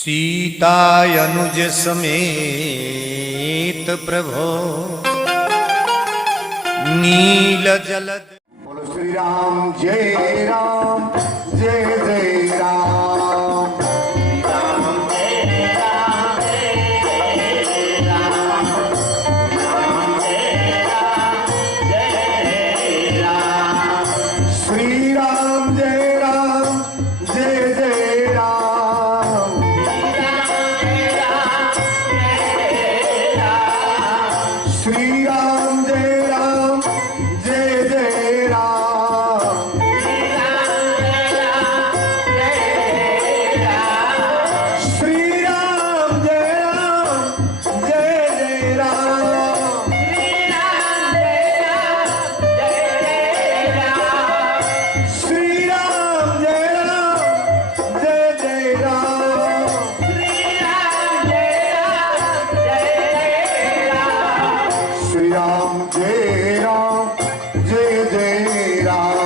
सीता अनुज समेत प्रभो नील जलद। बोलो श्री राम जय राम जय जय राम। श्री राम जय राम जय जय राम। श्री राम जय राम जय जय राम। श्री राम जय राम जय जय राम। श्री राम जय राम जय जय राम। श्री राम जय राम जय जय राम।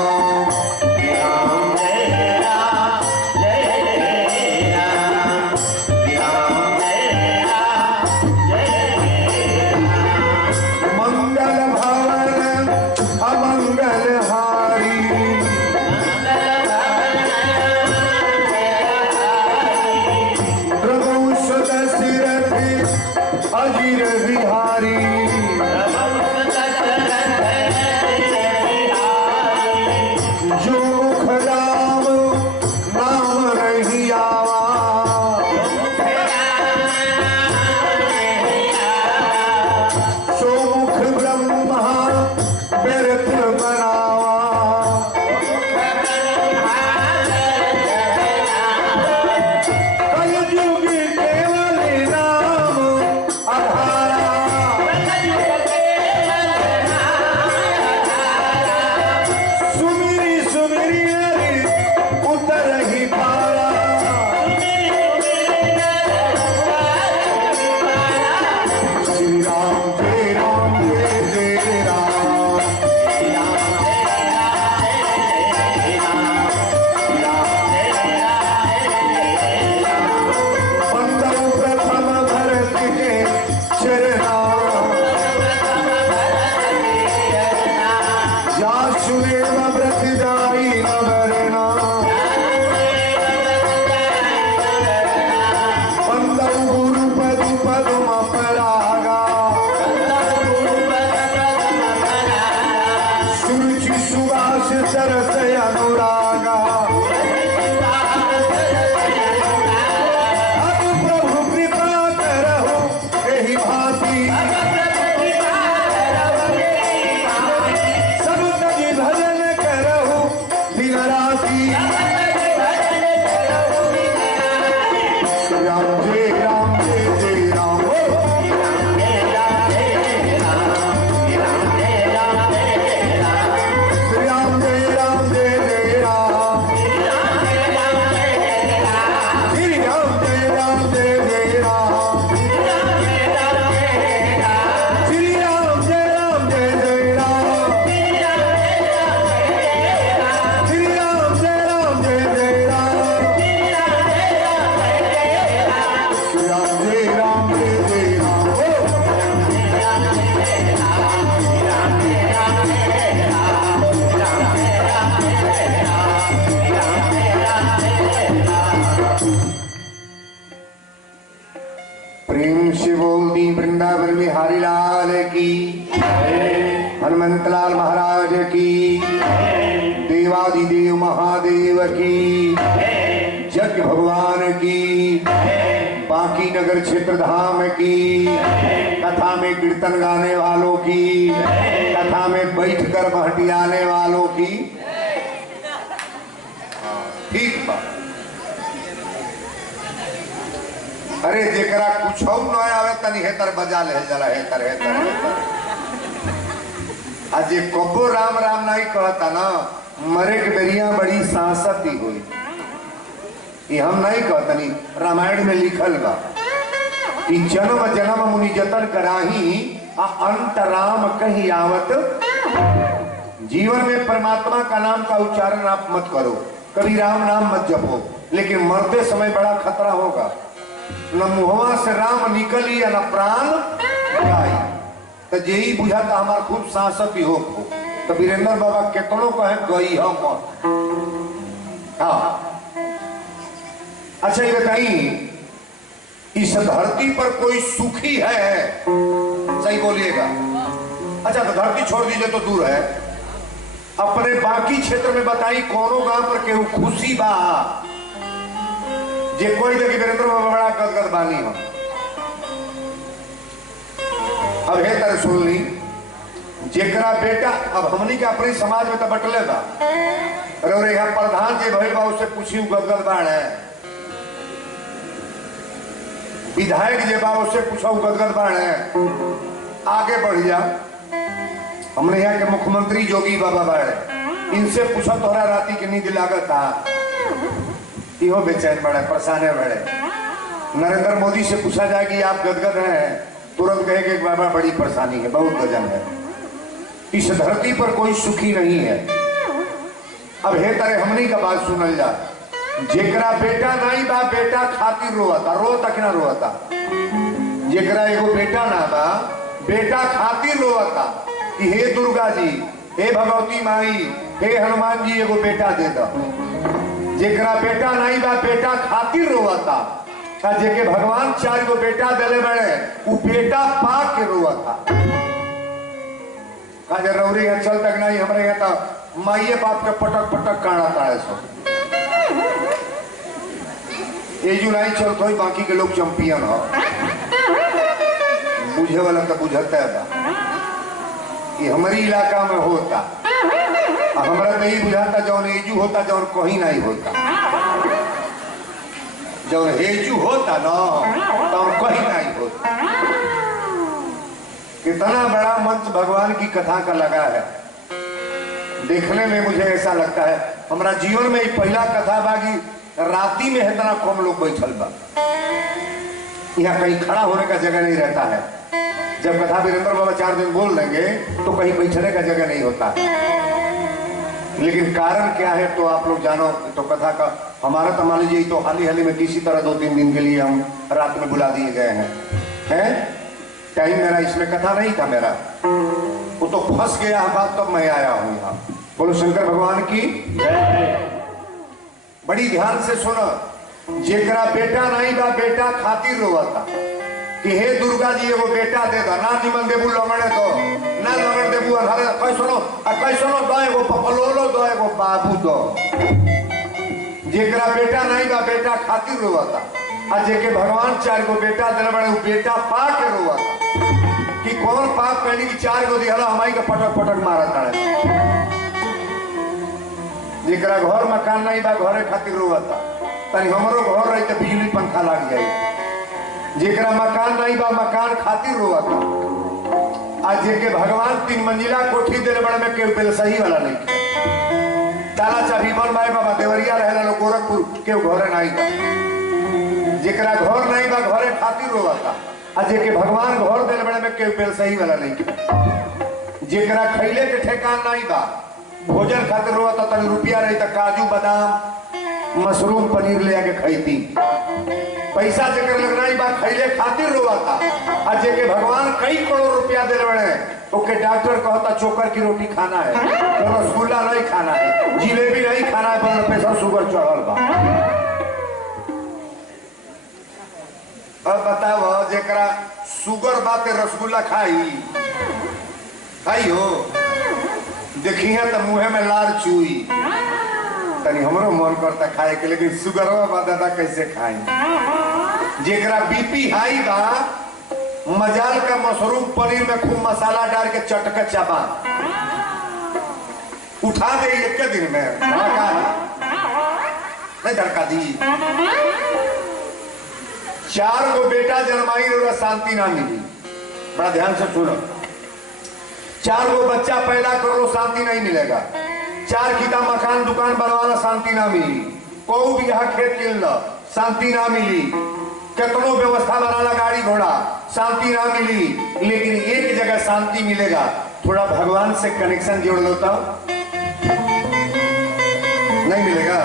मंगल भवन अमंगल हारी। प्रभु सदशरथ अजीर बिहारी। जो मुख राम नाम नहीं आवा। सो मुख ब्रह्मा व्यर्थ बनावा। कलयुग केवल नाम आधारा। सुमिरी सुमिरी हरि उतर ही पारा। श्री राम जय राम जय जय राम। बंदौ प्रथम भरत के चरना। जासुदेव व्रत जाई न बरना। बंदौ गुरु पदु पदुम परागा। सुरुचि सुवास सरस अनुरागा। अब प्रभु कृपा करहु एहि भांति। सब कवि भजन करहु दिन राति। श्री राम जय राम जय जय राम। श्री राम जय राम जय जय राम। श्री राम जय राम जय जय राम। श्री राम जय राम जय जय राम। श्री राम जय राम जय जय राम। श्री राम जय राम जय जय राम। प्रेम से बोल दी वृंदावन बिहारी लाल की। हनुमंत लाल महाराज की। देवादिदेव महादेव की। यज्ञ भगवान की। बाकी नगर क्षेत्र धाम की। कथा में कीर्तन गाने वालों की। कथा में बैठकर बहटियाने वालों की। ठीक बात। अरे जेकरा कुछ न आवे तनी हेतर बजा ले जरा हेतर हेतर हेतर। आज ये कबो राम राम नहीं कहता ना मरे के बेरिया बड़ी सांसती हुई। ये हम नहीं कहतनी रामायण में लिखल बा कि जन्म जन्म मुनि जतन कराही आ अंत राम कहीं आवत। जीवन में परमात्मा का नाम का उच्चारण आप मत करो, कभी राम नाम मत जपो, लेकिन मरते समय बड़ा खतरा होगा। न मुहवा से राम निकली या न प्राण जाई। तो यही बुझाता हमार खूब सांसत हो। तो वीरेंद्र बाबा केतनो कहे गई हम हाँ। अच्छा ये बताइए, इस धरती पर कोई सुखी है? सही बोलिएगा। अच्छा तो धरती छोड़ दीजिए तो दूर है, अपने बाकी क्षेत्र में बताई कोनो गांव पर केहू खुशी बा जे कोई देखी वीरेंद्र बाबा बड़ा गदगद बानी हो। अब हे तरह सुन ली, जेकरा बेटा अब हमनी के अपने समाज में तो बटले बा, और यहाँ प्रधान जे भइल बा उससे पूछी गदगद बाण है, विधायक जे बा उससे पूछा गदगद बाण है। आगे बढ़ जा, हमने यहाँ के मुख्यमंत्री जोगी बाबा बाड़े, इनसे पूछा तोहरा राती की नींद लागत था, इहो बेचैन बड़े परेशान बड़े। नरेंद्र मोदी से पूछा जाए कि आप गदगद हैं, तुरंत कहे कि बाबा बड़ी परेशानी है, बहुत गजन है, इस धरती पर कोई सुखी नहीं है। अब हे तारे हमनी का बात सुनल जा, जेकरा बेटा नहीं बा बेटा खातिर रोता, रोता कि ना रोता? जेकरा एगो बेटा ना बा बेटा खातिर रोता कि हे दुर्गा जी, हे भगवती माई, हे हनुमान जी एगो बेटा दे दो। जेकरा बेटा नहीं बा बेटा खातिर रोता, जेके भगवान 4 गो बेटा दिले बड़े वो बेटा पा के रोता। रौरी है चल तक नहीं, हमारे यहाँ तो माइये बाप के पटक पटक काना ताड़े सो एजू नहीं चलते ही, बाकी के लोग चैंपियन हो। बुझे वाला तो बुझता है बा कि हमारी इलाका में होता, हमारा नहीं बुझाता जौन एजू होता जौन कहीं नहीं होता। जौन हेजू होता ना तो कहीं नहीं होता। कितना बड़ा मंच भगवान की कथा का लगा है, देखने में मुझे ऐसा लगता है हमारा जीवन में पहला कथा बागी राती में इतना कम लोग बैठल बा, यहाँ कहीं खड़ा होने का जगह नहीं रहता है। जब कथा वीरेंद्र बाबा 4 दिन बोल देंगे तो कहीं बैठने का जगह नहीं होता है। लेकिन कारण क्या है तो आप लोग जानो। तो कथा का हमारा तो मान लीजिए तो हाल ही में किसी तरह 2-3 दिन के लिए हम रात में बुला दिए गए हैं। टाइम मेरा इसमें कथा नहीं था मेरा, वो तो फंस गया बात, तब मैं आया हूँ यहाँ। बोलो शंकर भगवान की बड़ी ध्यान से सुनो, जेकरा बेटा नहीं बा बेटा खातिर रोता कि हे दुर्गा जी एगो बेटा दे दो, ना निमन देबू लंगड़े दो, ना लंगड़ देबू अधारे कैसनो दो, एगो पपलोलो दो, एगो बाबू दो। जेकरा बेटा नहीं बा बेटा खातिर रोता, आ जेके भगवान 4 गो बेटा दिले बड़े वो बेटा पा के रोता कि कौन पाप कहनी कि 4 गो दिहला हमारी का पटक पटक मारता है। जेकरा घर मकान नहीं बा घरे खातिर रोता, तनी हमरो घर रही तो बिजली पंखा लग जाए। जेकरा मकान नहीं बा मकान खातिर रोता, आज जेके भगवान 3 मंजिला कोठी दिले बड़े में केहू पहले सही वाला नहीं, ताला चाबी बन माए बाबा देवरिया रहे लोग गोरखपुर केहू घरे नहीं बा। जेकरा घर नहीं बा घरे खातिर रोता, आज जेके भगवान घर दिले बड़े में केहू पहले सही वाला नहीं। जेकरा खैले के ठेकान नहीं बा भोजन खातिर रोता, तनी रुपया रही तो काजू बादाम मशरूम पनीर ले आके खैती। पैसा जेकर लगना ही बा खैले खातिर रोता, आज जेके भगवान कई करोड़ रुपया दे बड़े ओके डॉक्टर कहता चोकर की रोटी खाना है, रसगुल्ला नहीं खाना है, जिलेबी नहीं खाना है, पर पैसा शुगर चढ़ल बा। अब बताओ जेकरा शुगर बाते रसगुल्ला खाई हो, देखिए तो मुँह में लार चुई, तनी हमरो मन करता खाए के, लेकिन शुगर दादा कैसे खाए। जेकरा बीपी हाई बा मजाल का मशरूम पनीर में खूब मसाला डाल के चटक चाबा उठा दे एक दिन में, नहीं धड़का दी। 4 गो बेटा जन्माई और शांति ना मिली। बड़ा ध्यान से सुनो, 4 गो बच्चा पैदा करो शांति नहीं मिलेगा। 4 किता मकान दुकान बनवाना शांति ना मिली। कोई भी यहाँ खेत किन लो शांति ना मिली। कितनो व्यवस्था बनाना गाड़ी घोड़ा शांति ना मिली। लेकिन एक जगह शांति मिलेगा, थोड़ा भगवान से कनेक्शन जोड़ लो तो नहीं मिलेगा,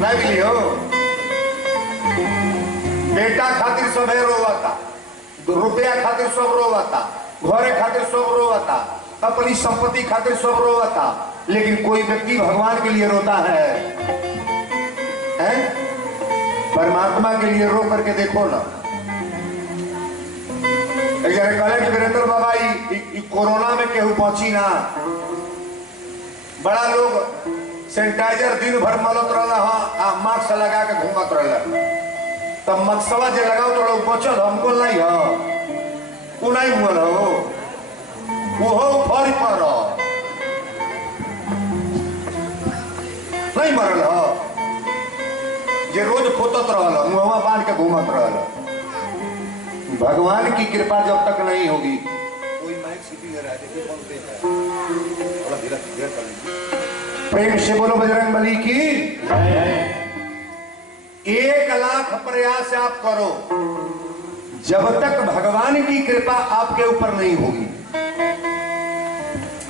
नहीं मिली हो। बेटा खातिर सबे रोवता, रुपया खातिर सब रोवता, घरे खातिर सब रोवता, अपनी संपत्ति खातिर सब रोवता, लेकिन कोई व्यक्ति भगवान के लिए रोता है? परमात्मा के लिए रो करके देखो ना। कहले कि वीरेंद्र बाबा कोरोना में केहू पहुंची ना, बड़ा लोग सैनिटाइजर दिन भर मलत रहा, मास्क लगा के घूमत रहा, तब मक्सवा जे लगाओ तो लोग बचल, हमको नहीं हो वो नहीं बोल हो वो फरी पर नहीं मरल हो, जे रोज पोतत रहल, मुहवा बांध के घूमत रहल। भगवान की कृपा जब तक नहीं होगी, कोई माइक सीटी ले रहा है, देखिए कौन तेज है, थोड़ा धीरे धीरे कर लीजिए। प्रेम से बोलो बजरंगबली की। 1,00,000 प्रयास आप करो, जब तक भगवान की कृपा आपके ऊपर नहीं होगी।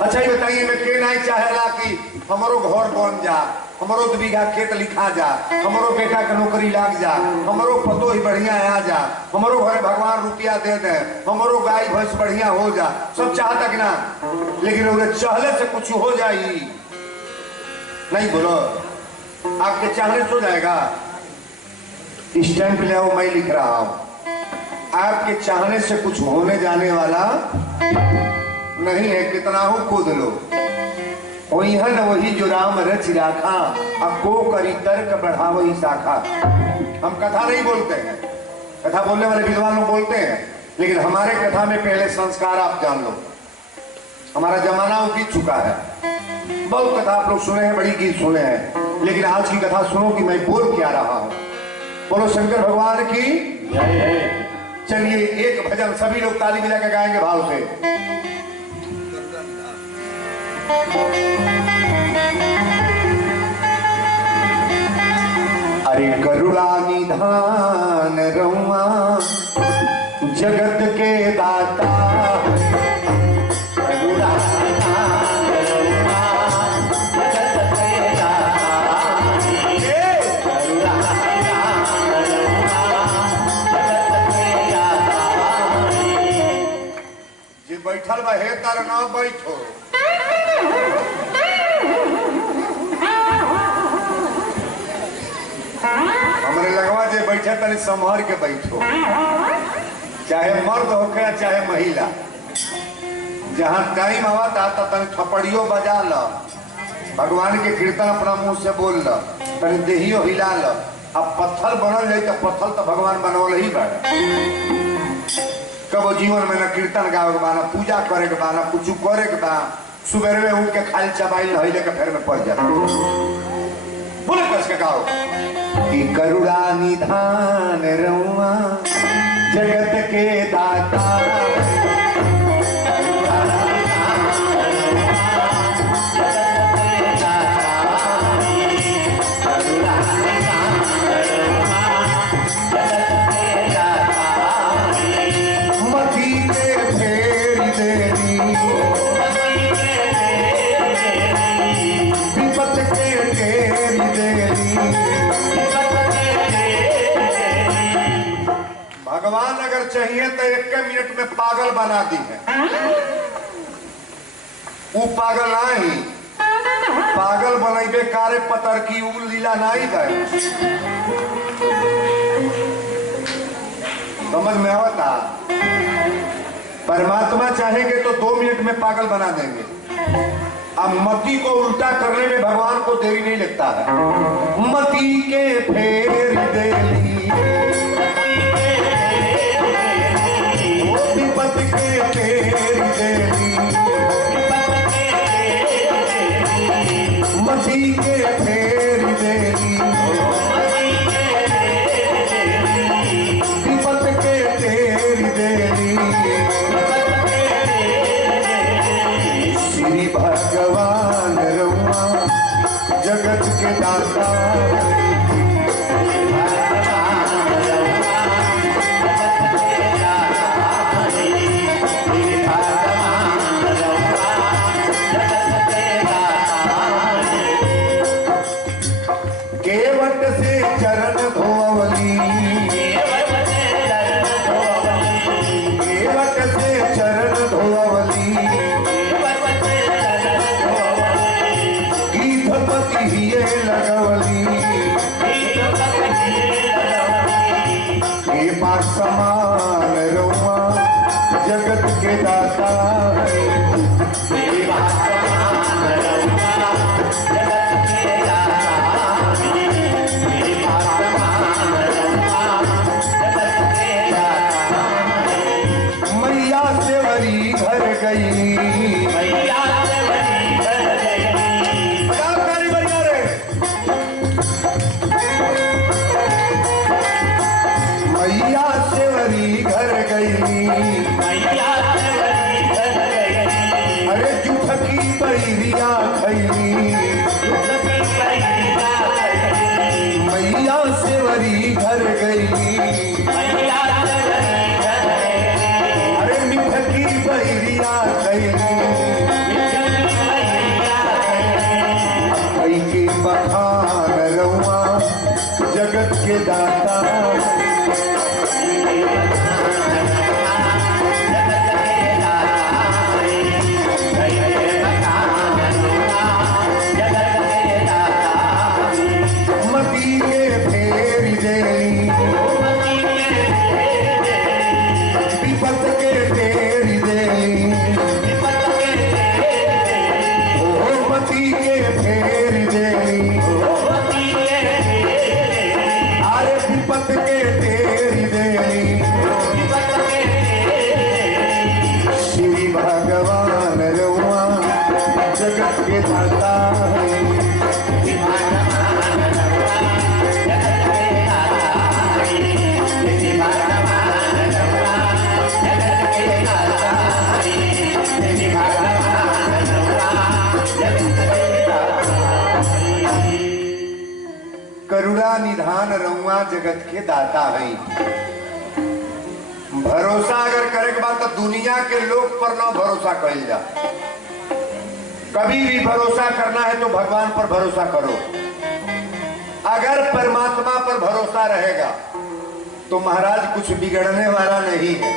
अच्छा ये बताइए, मैं के नहीं चाहेला कि हमारो घर बन जा, हमारो 2 बीघा खेत लिखा जा, हमारो बेटा के नौकरी लाग जा, हमारो पतो ही बढ़िया आ जा, हमारो घर भगवान रुपया दे दे, हमारो गाय भैंस बढ़िया हो जा, सब चाहता कि ना? लेकिन उन्हें चाहले से कुछ हो जाए नहीं, बोलो आपके चाहने से हो जाएगा? स्टैंप ले आओ, मैं लिख रहा हूं, आपके चाहने से कुछ होने जाने वाला नहीं है, कितना हो कूद लो। वही जो राम रच राखा, अब को करी तर्क बढ़ा वही शाखा। हम कथा नहीं बोलते हैं, कथा बोलने वाले विद्वान लोग बोलते हैं, लेकिन हमारे कथा में पहले संस्कार आप जान लो। हमारा जमाना बीत चुका है, बहुत कथा आप लोग सुने हैं, बड़ी गीत सुने हैं, लेकिन आज की कथा सुनो कि मैं बोल क्या रहा हूं। बोलो शंकर भगवान की। चलिए एक भजन सभी लोग ताली बजा के गाएंगे भाव से। अरे करुणा निधान रउआ जगत के दाता, करुणा निधान रउआ जगत के दाता, करुणा निधान रउआ जगत के दाता। जे बैठल बा हे तार ना बैठो, हमरे लगवा जे बैठे तनी संभर के बैठो, चाहे मर्द होके चाहे महिला, जहां टाइम आवा था तनी थपड़ियो बजा ल, भगवान के कीर्तन अपना मुंह से बोल ल, तनी देहियो हिला ल। अब पत्थर बनल जाए तो पत्थर तो भगवान बनवल ही बा। कबो जीवन में ना कीर्तन गावे के बा, ना पूजा करे के बा, ना कुछ करे के बा, सुबह में उठ के खाली चबाइल नहिले के फेर में पड़ जाता। बोले कस के गाओ कि करुणा निधान रउआ जगत के दाता, मती के फेर देनी, विपत के घेर देनी। भगवान अगर चाहिए तो 1 मिनट में पागल बना दी है। वो पागल नहीं, पागल बनैबे कारे पतर की उ लीला नहीं गए। समझ में आता? परमात्मा चाहेंगे तो 2 मिनट में पागल बना देंगे। अब मती को उल्टा करने में भगवान को देरी नहीं लगता है। मती के फेर देली, विपत के फेर देली, मती के फेर देली, विपत के फेर देली। श्री भगवान रउआ जगत के दाता, पास समान रउआ जगत के दाता है। मेरे पास समान रउआ जगत के दाता है। मेरे पास समान रउआ जगत के दाता है। मैया सेवरी घर गई, मैया सेवरी घर गई। क्या करी बढ़िया रे। मैया सेवरी घर गई, मैया सेवरी घर गई। अरे जुठकी पैरिया खैली। दुख की पैरिया खैली। मैया सेवरी घर गई, मैया सेवरी घर गई। अरे मिठकी पैरिया खैली। आई के बखान रउआ जगत के दाता। मती के फेर देली, विपत के फेर देली। ओ मती के फेर देली, अरे विपत के फेर देली। श्री भगवान रउआ जगत के दाता है। करुणा निधान रउआ जगत के दाता है। भरोसा अगर करे के बाद तो दुनिया के लोग पर ना भरोसा कइल जा। कभी भी भरोसा करना है तो भगवान पर भरोसा करो। अगर परमात्मा पर भरोसा रहेगा तो महाराज कुछ बिगड़ने वाला नहीं है।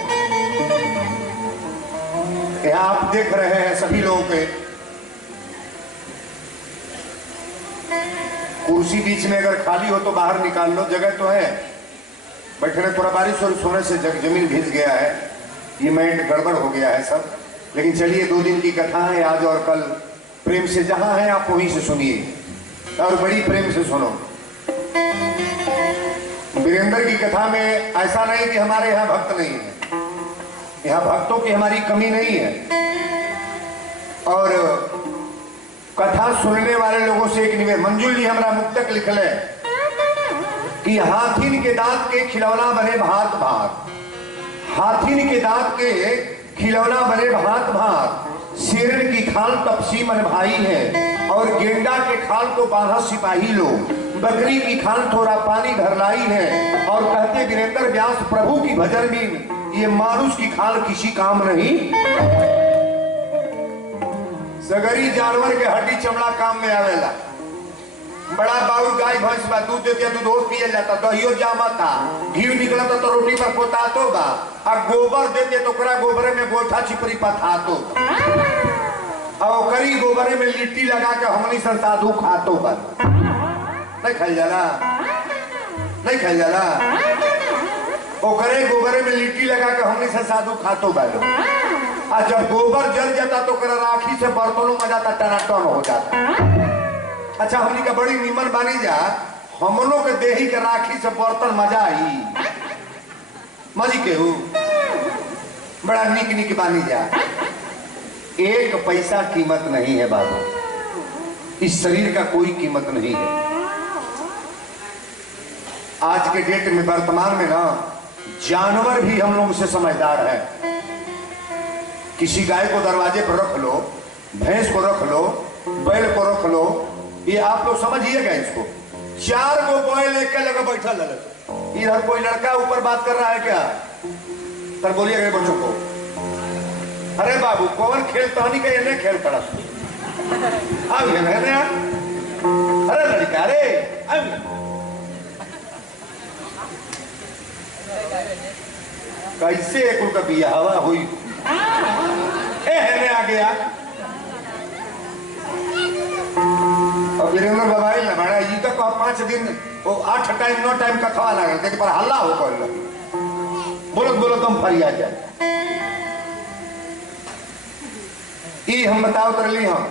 यहां आप देख रहे हैं सभी लोगों के कुर्सी बीच में अगर खाली हो तो बाहर निकाल लो, जगह तो है बैठने। थोड़ा बारिश और सोने से जमीन भीज गया है, ये मैट गड़बड़ हो गया है सब। लेकिन चलिए 2 दिन की कथा है आज और कल। प्रेम से जहां है आप वहीं से सुनिए और बड़ी प्रेम से सुनो। वीरेंद्र की कथा में ऐसा नहीं कि हमारे यहाँ भक्त नहीं है, यहाँ भक्तों की हमारी कमी नहीं है। और कथा सुनने वाले लोगों से एक निवेदन, मंजुल जी हमारा मुक्तक लिख ले कि हाथीन के दांत के खिलौना बने भात भात। हाथीन के दांत के खिलौना बने भात भात। शेरन की खाल तपसी मन भाई है और गेंडा के खाल को बांधा सिपाही लोग। बकरी की खाल थोड़ा पानी धरलाई है और कहते वीरेंद्र व्यास प्रभु की भजन में ये मानुष की खाल किसी काम नहीं। सगरी जानवर के हड्डी चमड़ा काम में आवेला। बड़ा बाबू गाय भैंस बा, दूध देते दूध और पिए जाता, दहियो जामा था, घी निकलता तो रोटी पर पोतातो बा। आ गोबर देते तो ओकरा गोबरे में गोठा छिपरी पथातो और ओकरी गोबरे में लिट्टी लगा के हमनी सन साधु खातो बा। नहीं खाई जाला, नहीं खाई जाला। ओकरे गोबरे में लिट्टी लगा के हमनी सन साधु खातो बा। आ जब गोबर जल जाता तो ओकरा राखी से बर्तनों में जाता, टनाटन हो जाता। अच्छा हमनी का बड़ी निमन बानी जा, हमनों के देही के राखी से बर्तन मजा आई मजी के हूँ, बड़ा निक निक बानी जा। 1 पैसा कीमत नहीं है बाबू, इस शरीर का कोई कीमत नहीं है। आज के डेट में वर्तमान में ना जानवर भी हम लोग से समझदार है। किसी गाय को दरवाजे पर रख लो, भैंस को रख लो, बैल को रख लो, ये आप लोग समझिएगा इसको। 4 गो बैल एक लगा बैठा लगे। इधर कोई लड़का ऊपर बात कर रहा है क्या? तर बोलिएगा बच्चों को, अरे बाबू कौन खेल तहनी का ये नहीं खेल करा। अब ये रहने यार, अरे लड़का रे कैसे एक का बिया हवा हुई है आ गया। और वीरेंद्र बाबाई ना ये तो 5 दिन 8 टाइम 9 टाइम का खवा लगा पर हल्ला हो कर बोलत बोलत हम फरिया जाए। ये हम बताओ कर ली हम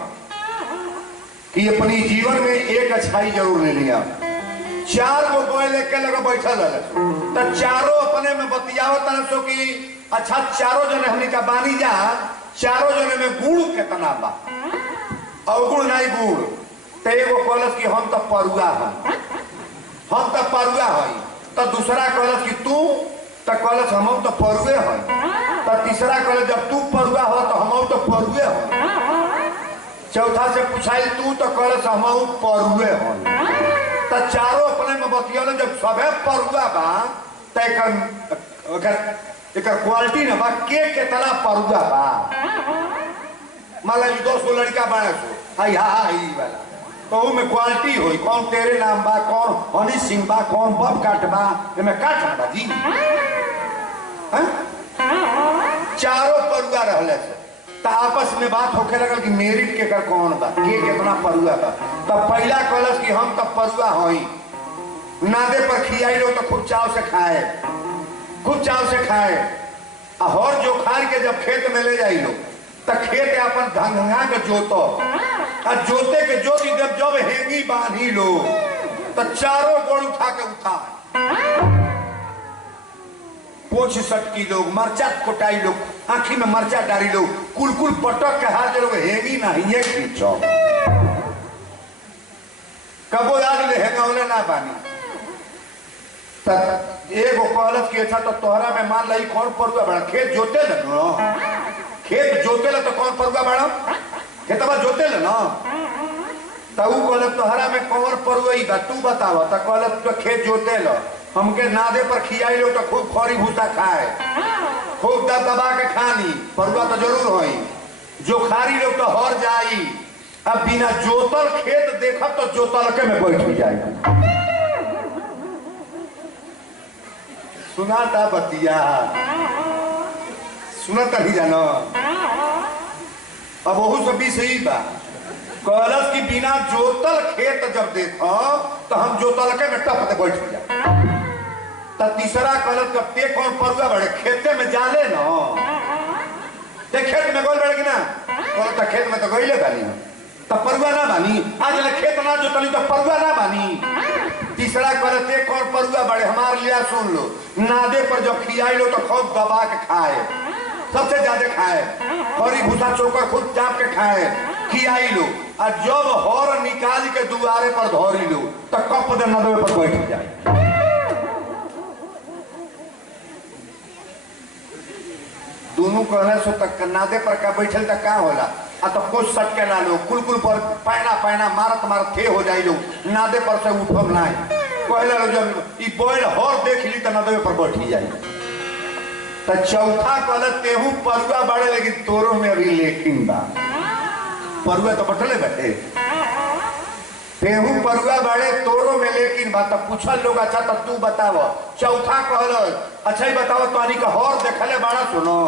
कि अपनी जीवन में एक अच्छाई जरूर ले लिया। 4 गो बोल लेके लगा बैठल है तो चारों अपने में बतियाओ तरह सो कि अच्छा चारों जने हमने का बानी जा, चारों जने में गुड़ कितना बा, अवगुण नहीं गुड़। तो एगो कहलस कि हम तो परुआ हैं, हम तो परुआ हैं। तो दूसरा कहलस कि तू, तो कहलस हम तो परुए हैं। तो तीसरा कहलस जब तू परुआ हो तो हम तो परुए हैं। चौथा से पूछाई तू, तो कहलस हम परुए हैं। तो चारों अपने में बतियाल जब सबे परुआ बा तो एक क्वालिटी ना बा के कितना परुआ बा। मान ली 2 गो लड़का बना सो हाई हाई वाला तो में क्वालिटी होई, कौन तेरे नाम बा, कौन हनी सिंह बा, कौन बब काट बा, एमे काट बा जी। चारों परुआ रहले से तो आपस में बात होखे लगल कि मेरिट के कर कौन बा, के कितना परुआ बा। तो पहला कहलस कि हम तो परुआ हई। नादे पर खियाई लो तो खूब चाव से खाए, खूब चाव से खाए। और जो खार के जब खेत में ले जाई लो तो खेत अपन धंगा के जोतो, और जोते के जोती जब हेंगी बांधी लो तो चारों गोड़ उठा के उठा पोछ सटकी लोग, मरचा कोटाई लोग, आंखी में मरचा डाली लोग, कुल पटक के हाथ लोग हेंगी नहीं ये खींचो। कबो आज ले हेंगावले ना बानी। तब एगो कहलत के अच्छा तो तोहरा में मान ली कौन परुआ बड़ा, खेत जोते ल न, खेत जोते ल तो कौन परुआ बड़ा, खेतवा जोते ल न। तब कहलत तोहरा में कौन परुआ बा तू बतावा। तो कहलत तो खेत जोते ल, हमके नादे पर खियाई लो तो खूब खरी भूसा खाए, खूब दबा के खानी, परुआ तो जरूर होई। जो खारी लोग तो हर जाई, अब बिना जोतल खेत देखब तो जोतल के में बैठ जाए। सुनाता बतिया सुनता ही जानो। अब वहू सब भी सही बा। कहलस कि बिना जोतल खेत जब देखो तो हम जोतल के में टप दे बैठ जाए। तो तीसरा कहलस कि ते कौन परुआ बड़े, खेते में जाले न, ते खेत में गोल बढ़ ना, तो खेत में तो गईले बानी तो परुआ ना बानी, आज ले खेत ना जोतली तो परुआ ना बानी। तीसरा कहते कौन परुआ बड़े, हमारे लिया सुन लो, नादे पर जब खियाई लो तो खूब दबा के खाए, सबसे ज्यादा खाए, हरी भूसा चोकर खुद चाप के खाए, खियाई लो। और जब हर निकाल के दुआरे पर धोरी लो तो कप दे नदवे पर बैठ जाए। दोनों कहने सो तक नादे पर का बैठल तक का होला, आ तो कुछ सट के ला लो, कुल पर पैना मारत थे हो जाई लो, नादे पर से उठब ना। कहला जब ई बैल हर देख ली तो नदवे पर बैठी जाई। तो चौथा कहल तेहू परुआ बड़े लेकिन तोरो में अभी लेकिन बा, परुआ तो बटले बैठे, तेहू परुआ बड़े तोरो में लेकिन बा। तब पूछल लोग अच्छा तब तू बताव। चौथा कहल अच्छा ही बताओ तो का हर देखले बड़ा सुनो,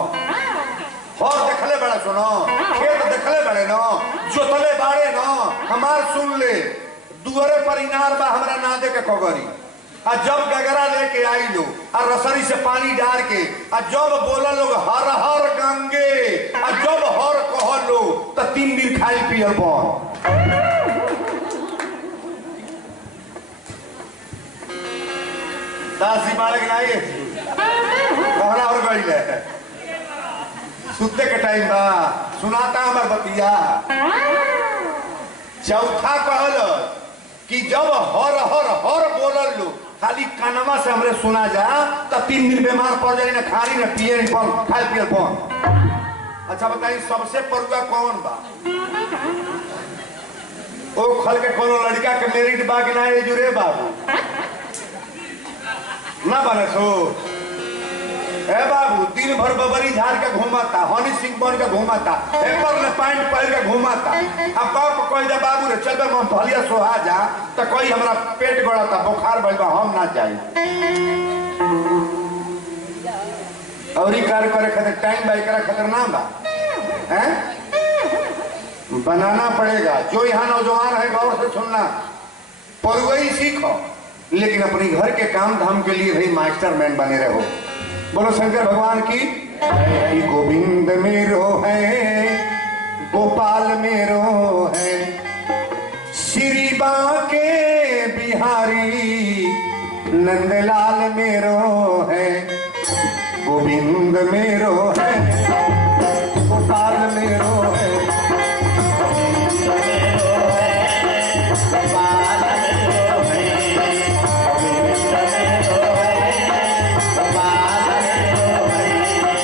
हर देखले बड़ा सुनो, खेत देखले बड़े न, जोतले बाड़े न, हमार सुन ले, दुआरे पर इनार बा हमरा नादे के खगरी। आ जब गगरा लेके आई लो और रसरी से पानी डाल के, आ जब बोला लोग हर हर गंगे, आ जब हर कह लो तो 3 दिन खाई पियल बन। दासी बालक नहीं कहना और गई ले सुते के टाइम बा सुनाता हमार बतिया। चौथा कहल कि जब हर हर हर बोलल लो खाली कानमा से हमरे सुना जा तो 3 दिन बीमार पड़ जाए, ना खाली ना पिए ना खाए पिए कौन। अच्छा बताइए सबसे परुआ कौन बा? ओ खल के कोनो लड़का के मेरिट बा कि ना ये जुरे बाबू ना बने सो ए बाबू दिन भर बबरी झाड़ के घूमाता, हनी सिंह बन के घूमाता, एपर ने पैंट पहन के घूमाता। अब बाप कह दे बाबू रे चल बे भलिया सोहा जा तो कोई हमरा पेट गड़ता बुखार भइल बा हम ना जाई। और ही कार्य करे खातिर टाइम बाई करे खतरनाक बा हैं, बनाना पड़ेगा। जो यहाँ नौजवान है गौर से सुनना, परुई सीखो, लेकिन अपनी घर के काम धाम के लिए भाई मास्टर मैन बने रहो। बोलो शंकर भगवान की। कि गोविंद मेरो है, गोपाल मेरो है, श्री बांके बिहारी नंदलाल मेरो है। गोविंद मेरो है, गोपाल मेरो है,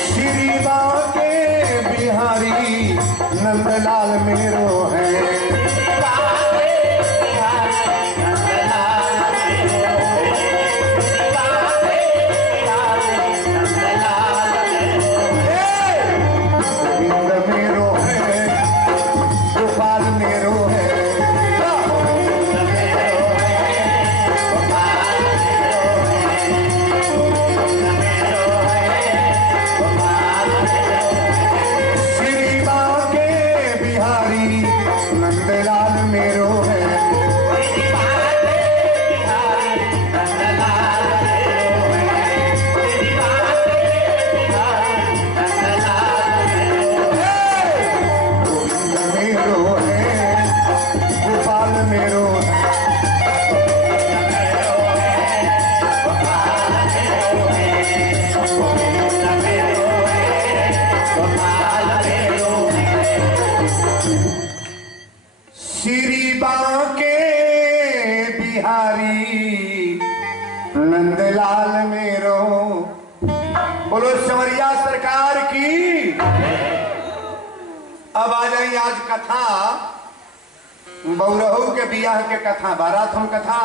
श्री बांके बिहारी नंदलाल मेरो है। श्री बांके बिहारी नंदलाल मेरो। बोलो संवरिया सरकार की। अब आ जाइए आज कथा बौरहू के बियाह के कथा, बारातम कथा,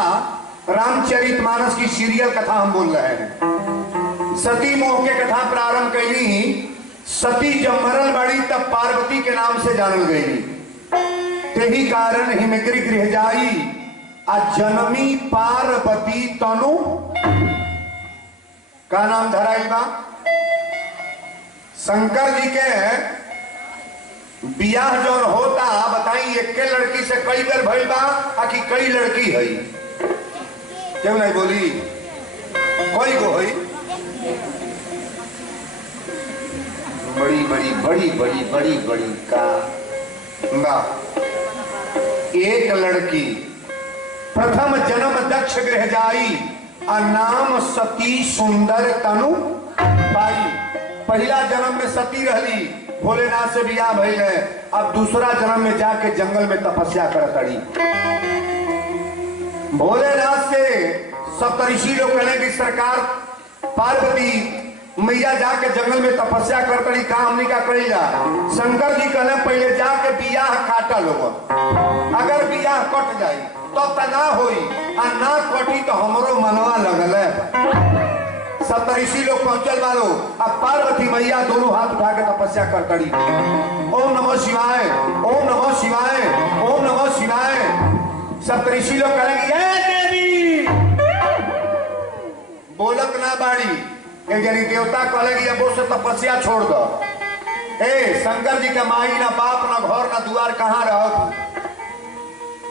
रामचरितमानस की सीरियल कथा हम बोल रहे हैं। सती मोह के कथा प्रारंभ कैली। सती जब मरल बड़ी तब पार्वती के नाम से जानल गई। तेही कारण हिमगिरी गृह जाई आ जनमी पार्वती तनु का नाम धराई बा। शंकर जी के बियाह जो होता बताई एक के लड़की से कई बेर भइल बा आ कि कई लड़की है? क्यों नहीं बोली? कोई को है? बड़ी बड़ी बड़ी बड़ी बड़ी बड़ी का बा। एक लड़की प्रथम जन्म दक्ष गृह जाई आ नाम सती सुंदर तनु पाई। पहला जन्म में सती रहली, भोलेनाथ से बियाह भइल है। अब दूसरा जन्म में जाके जंगल में तपस्या करत रही। भोलेनाथ से सप्तऋषि लोग कहले कि सरकार पार्वती मैया जाके जंगल में तपस्या कर करी का हमनी का करी जा। शंकर जी कहले पहले जाके बियाह काटा लोग, अगर बियाह कट जाई तो ना होई आ ना कटी तो हमरो मनवा लगल है। सप्तऋषि लोग पहुंचल बालो। अब पार्वती मैया दोनों हाथ उठा के तपस्या कर करी। ओम नमः शिवाय, ओम नमः शिवाय, ओम नमः शिवाय। सप्तऋषि लोग कहेंगे ये देवी बोलत ना बाड़ी। एक जनी देवता कहेगी अब से तपस्या छोड़ दो। ए शंकर जी के माई ना बाप ना घर ना दुआर कहाँ रहो?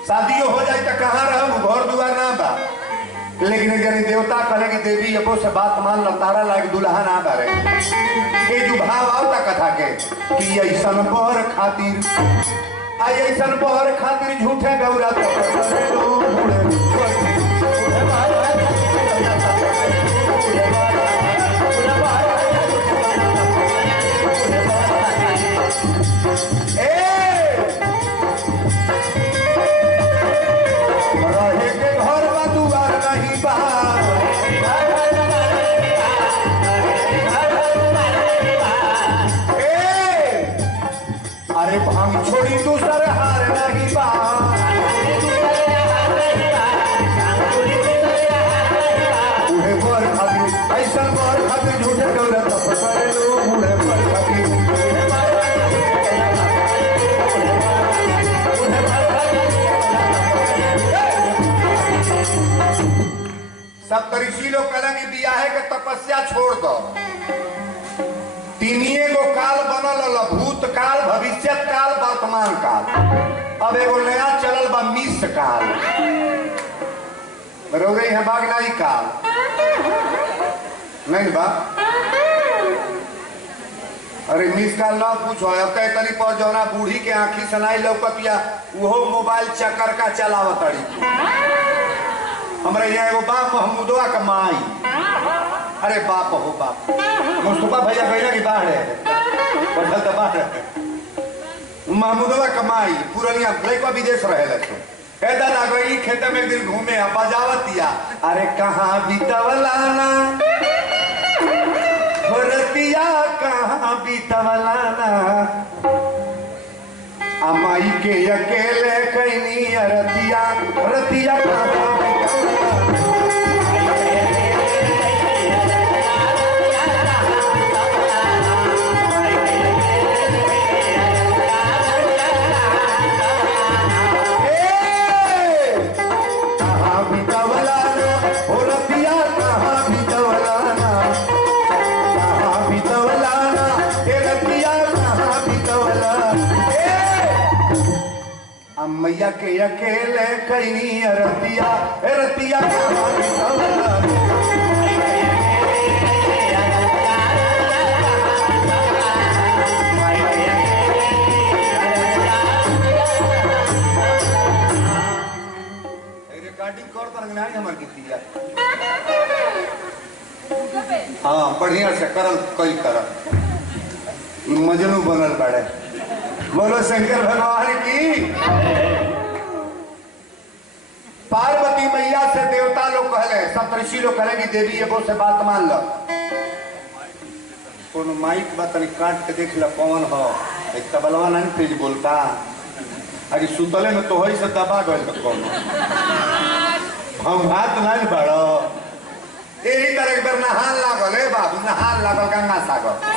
शादियों हो जाए तो कहाँ रहो? घर दुआर ना बा। लेकिन एक जनी देवता कहेगी देवी अब से बात मान लो, तारा लायक दुल्हा ना बारे। ये जो भाव आवता कथा के कि ऐसन बर खातिर ऐसन बर खातिर झूठे गौरा रहे के घर बा दुआर नहीं बा। अरे भांग छोड़ी दूसर हार नहीं बा। उहे बर खातिर ऐसन बर खातिर झूठे गौरा तप करे लो। उहे बर खातिर सप्तऋषि लोग कहेंगे बियाहे के तपस्या छोड़ दो। तीनिए गो काल बनल, भूत काल, भविष्य काल, वर्तमान काल। अब एगो नया चलल बा मिस काल। बरोबर यहाँ बाग नहीं काल नहीं बा अरे मिस काल ना पूछो अब कहे तनी पर जौना बूढ़ी के आंखी सनाई लौकतिया वो मोबाइल चक्कर का चलावतड़ी हमारे यहाँ एगो बाप महमूदवा का माई अरे बाप हो बाप मुस्तफा भैया भैया की बाढ़ है बढ़ल तो बाढ़ है महमूदवा का माई पुरनिया लड़का विदेश रहे लगे ए दादा गई खेत में एक दिन घूमे बजावतिया अरे कहाँ बीतवलाना रतिया कहाँ बीतवलाना अमाई के अकेले कैनी रतिया रतिया कहाँ मैया के अकेले कैनी रतिया रतिया रिकॉर्डिंग कर हमारे गीतिया हाँ बढ़िया से करल कई करल मजनू बनल बड़े बोलो शंकर भगवान की पार्वती मैया से देवता लोग कहले सप्तऋषि लोग कहले कि देवी एगो से बात मान लो कोनो माइक बात नहीं काट के देख लो कौन हो एक तबलवा नहीं तेज बोलता अरे सुतले में तो वही से दबा गए तो कौन हम हाथ नहीं बढ़ो यही तरह एक बार नहान लागल है बाबू नहान लागल गंगा सागर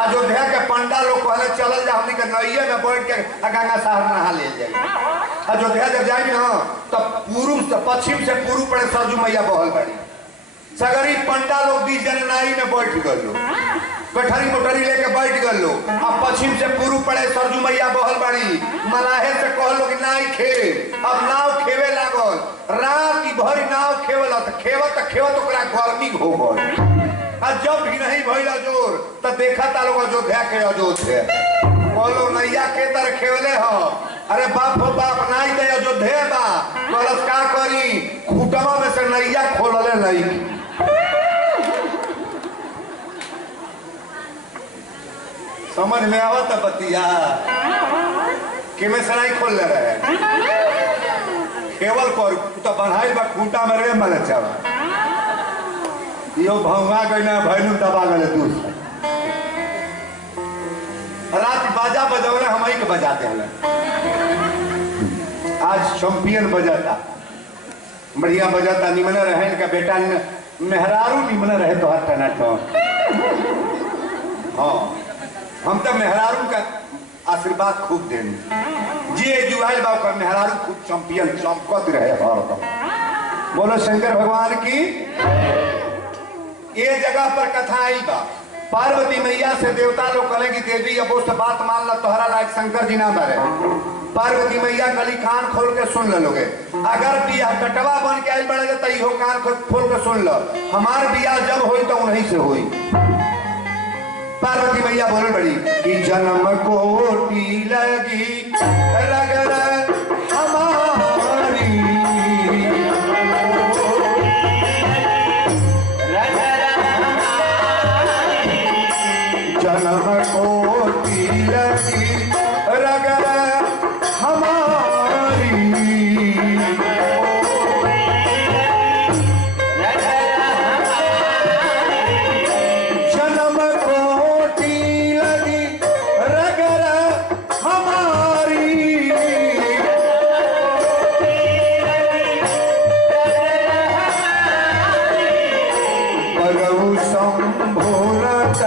अयोध्या के पंडा लोग कहले चलल जा हमनी के नैये में बैठ के गंगा सागर नहा ले जाए अयोध्या जब जाए ना तो पूर्व से पश्चिम से पूर्व पड़े सरजू मैया बहल बड़ी सगरी पंडा लोग 20 जन नाई में बैठ गल लो गठरी मोटरी लेके बैठ गल लो अब पश्चिम से पूर्व पड़े सरजू मैया बहल बड़ी मलाहे से कहलो कि नाई खे अब नाव खेवे लागल रात की भरी नाव खेवल तो खेवत ओकरा गर्मी हो गई आ जब भी नहीं भइल जोर तो देखा ता लोग अयोध्या के अयोध्या बोलो नैया के तरह खेवले हो अरे बाप हो बाप नाई दे अयोध्या बा कलस का करी खूटवा में से नैया खोलले नहीं समझ में आवत बतिया कि में सनाई खोल ले रहे केवल कर तो बढ़ाई बा खूटा में रे मले चावा यो भौवा गइना भैलू दबा गले दूर रात बाजा बजौले हम ही के बजाते हैं आज चैंपियन बजाता बढ़िया बजाता निमन रहे इनका बेटा मेहरारू निमन रहे तो हर टना तो हाँ हम तो मेहरारू का आशीर्वाद खूब देनी जी जुआल बाबू का मेहरारू खूब चैंपियन चमकत रहे हर बोलो शंकर भगवान की ये जगह पर कथा आई बा पार्वती मैया से देवता लोग कहे कि देवी अब से बात मान ला तोहरा लायक शंकर जी ना मरे पार्वती मैया गली कान खोल के सुन लोगे अगर बिया कटवा बन के आई बढ़े तो इहो कान खोल के सुन लो हमार बिया जब होई तो उन्हीं से होई पार्वती मैया बोल बड़ी कि जन्म कोटि लगी रगर हमारी जन्म कोटि लगी रगर हमारी जन्म कोटि लगी रगर हमारी परऊ संभोरत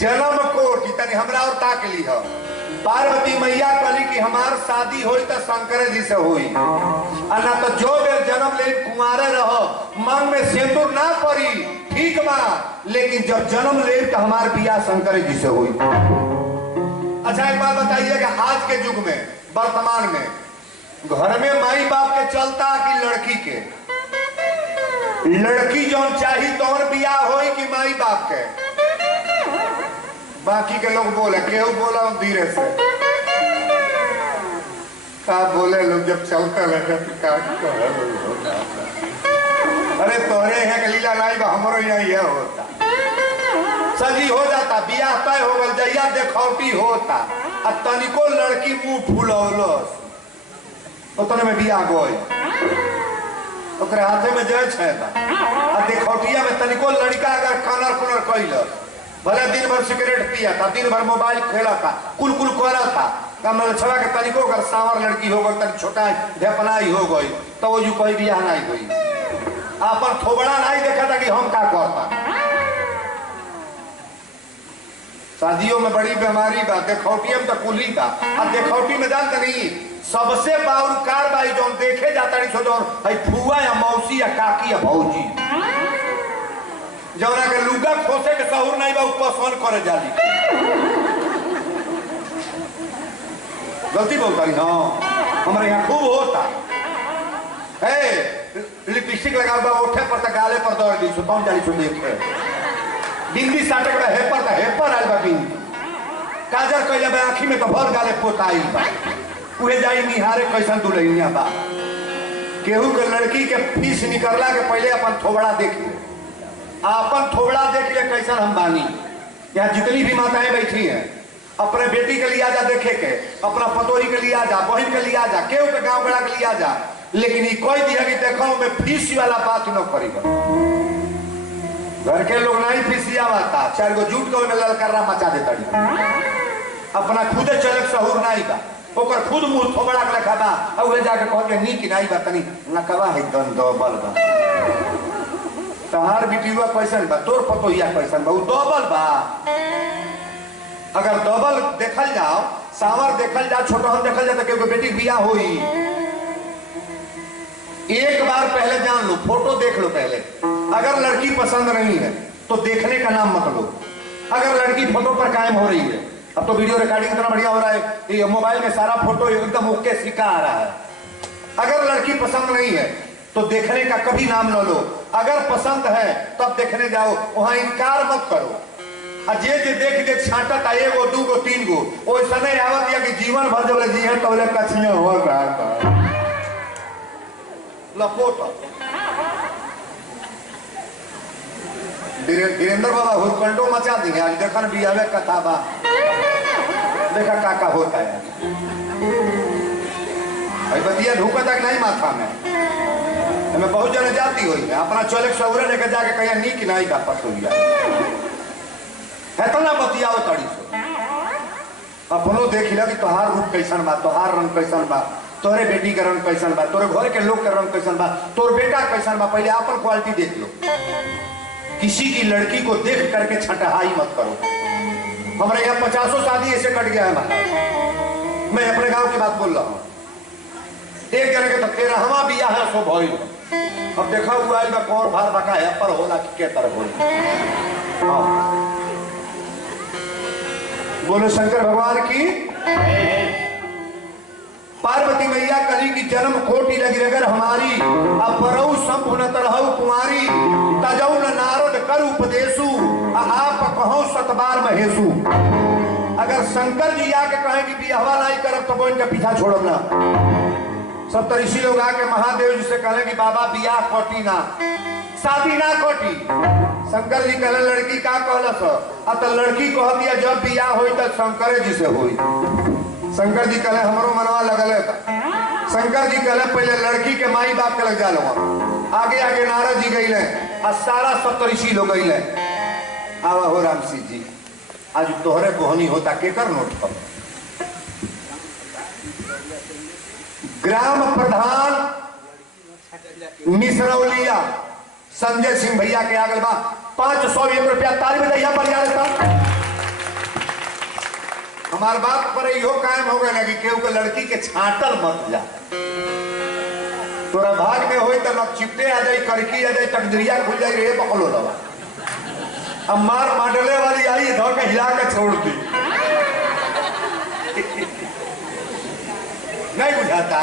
जन्म कोटि तनी हमरा और ताक ली हो पार्वती मैया कहली कि हमार शादी होई तो शंकर जी से होई, ना तो जो बेर जन्म ले कुंवारे रहो मांग में सिंदूर ना पड़ी, ठीक बा, लेकिन जब जन्म ले तो हमार बियाह शंकर जी से होई। अच्छा एक बात बताइएगा, आज के युग में वर्तमान में घर में माई बाप के चलता कि लड़की के? लड़की जौन चाही तौन बियाह होई कि माई बाप के? बाकी के लोग बोले, केहू बोला धीरे से का बोले लोग जब चलते लगे का अरे तोरे है कि लीला नाई हमारो यहाँ ये होता, सजी हो जाता, बियाह तय हो गल, जैया देखौटी होता, आ तनिको लड़की मुंह फुलौलस उतने में बियाह गोई, ओकरे हाथे में जय छे आ देखौटिया में तनिको लड़का अगर कनर कुनर कैलस, भले दिन भर सिगरेट पिया था, दिन भर मोबाइल खेला था, कुल कुल कोरा था, कमल छवा के तनिको अगर सांवर लड़की हो गई, तन छोटा ढेपनाई हो गई, तो वो जो कोई बियाह नहीं हुई, आपन थोबड़ा नहीं देखा था कि हम का करता। शादियों में बड़ी बीमारी बा, देखौटिया में तो कुली बा, अब देखौटी में जानते नहीं सबसे बाउरकार बाई जौन देखे जाता नहीं सो जौन है फुआ या मौसी या काकी या भौजी, जौना के लुगा खोसे के सहूर नहीं बा पसंद करे जाली। गलती बोलता नहीं, हाँ हमारे यहाँ खूब होता है, लिपस्टिक लगा हुआ ओठे पर तो गाले पर दौड़ दी सो कौन जाली सो देखे, बिंदी साटे के हेपर तो हेपर आयल बा, बिंदी काजर कैले बा आँखी में तो भर गाले पोताई बा, उहे जाई निहारे कैसन दुल्हनिया बा। केहू के लड़की के फीस निकलला के पहले अपन थोबड़ा देख ले, अपन थोबड़ा देख ले कैसन हम बानी। यहाँ जितनी भी माताएं बैठी हैं अपने बेटी के लिया जा देखे के, अपना पतोही के लिया जा, बहन के लिया जा, केहू के गाँव बड़ा के लिया जा, लेकिन ये कोई दिया कि देखो में फीस वाला बात न करेगा। घर के लोग नहीं फीसिया बाता, चार गो जूट के ललकर्रा मचा देता, अपना खुदे चले सहूर नहीं बा, ओकर खुद मुंह थोबड़ा के लेखा बा, और जाके कह के नीक नहीं बा, तनी नकवा है दन डबल बा, तहार बिटिया कैसन बा, तोर पतोहिया कैसन बा, डबल बा। अगर डबल देखल जाओ, सावर देखल जाओ, छोटहन देखल जाओ, तो बेटी बियाह होई, एक बार पहले जान लो, फोटो देख लो पहले, अगर लड़की पसंद नहीं है तो देखने का नाम मत लो, अगर लड़की फोटो पर कायम हो रही है, अब तो वीडियो रिकॉर्डिंग इतना बढ़िया हो रहा है, ये मोबाइल में सारा फोटो एकदम ओके सिक्का आ रहा है, अगर लड़की पसंद नहीं है तो देखने का कभी नाम न लो, अगर पसंद है तब देखने जाओ, वहां इनकार मत करो। जे देख देख छाटत आ एगो दूगो तीन गो, वैसा नहीं आवत या कि जीवन भर जब जी है तो कछिया हो रहा लपोट। वीरेंद्र बाबा हुरकंडो मचा देंगे आज, देखन बियावे कथा बा, देखा काका होता है भाई, बतिया ढूका तक नहीं माथा में, हमें बहुत जने जाती हुई है, अपना चौले सौरे लेकर जाके कहीं नीक नहीं का पसुलिया है तो ना बतियाओ तड़ी सो, अपनो देख ला कि तोहार रूप कैसन बा, तोहार रंग कैसन बा, तोहरे बेटी का रंग कैसन बा, तोरे घर के लोग का रंग कैसन बा, तोर बेटा कैसन बा, पहले अपन क्वालिटी देख लो। किसी की लड़की को देख करके छटहाई मत करो। हमारे यहाँ 50 शादी ऐसे कट गया है, मैं अपने गांव की बात बोल रहा हूँ, एक जगह के तो 13वां बियाह है सो भइल, अब देखा हुआ है कौन भार बका है पर होला कि के तरह होला। बोलो शंकर भगवान की। पार्वती मैया कली की जन्म खोटी लगी रगर हमारी, अब परऊ संभु न तरहु कुमारी, तजऊ न नारद कर उपदेशु, आप कहो सतबार महेशु। अगर शंकर जी आके कहे कि बियाहवा नहीं करब तो इनका पीछा छोड़ब ना, सब ऋषि लोग आके महादेव जी से कहे कि बाबा बियाह कोटी ना, शादी ना कोटी। शंकर जी कहले लड़की का कहलस, अब तो लड़की कह दिया जब बियाह होई तो शंकर जी से होई। शंकर जी कहले हमरो मनवा लगल है, शंकर जी कहले पहले लड़की के माई बाप के लग जा लो, आगे आगे नारद जी गई और सारा सप्तऋषि लोग गई। आवा हो राम सिंह जी, आज तोहरे कोहनी होता केकर नोट पर। ग्राम प्रधान मिसरौलिया संजय सिंह भैया के आगल बा 501 रुपया ताली बजाइया पर यार। हमार बात पर इहो कायम हो गए ना कि केहू के लड़की के छाटल मत जा। तोरा भाग में होई तो चिपटे आ जाई, करकी आ जाई, तकदरिया खुल जाई रे पकलो लवा। अब मार माडले वाली आई धो के हिला के छोड़ दी। नहीं बुझाता।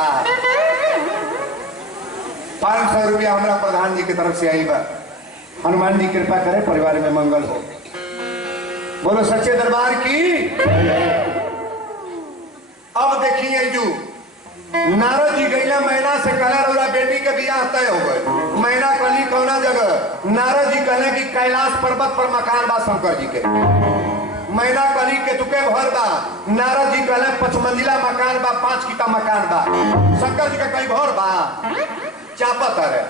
500 रुपया हमारा प्रधान जी की तरफ से आई बा। हनुमान जी कृपा करे परिवार में मंगल हो। बोलो सच्चे दरबार की। अब देखिए जू नारद जी गईला मैना से कहला रौरा बेटी के बियाह तय हो गए। मैना कली कौना जगह? नारद जी कहले कि कैलाश पर्वत पर मकान बा शंकर जी के। मैना कली के तुके घर बा। नारद जी कहले 5 मंजिला मकान बा, 5 किता मकान बा। शंकर जी का कहीं घर बा? चापत है।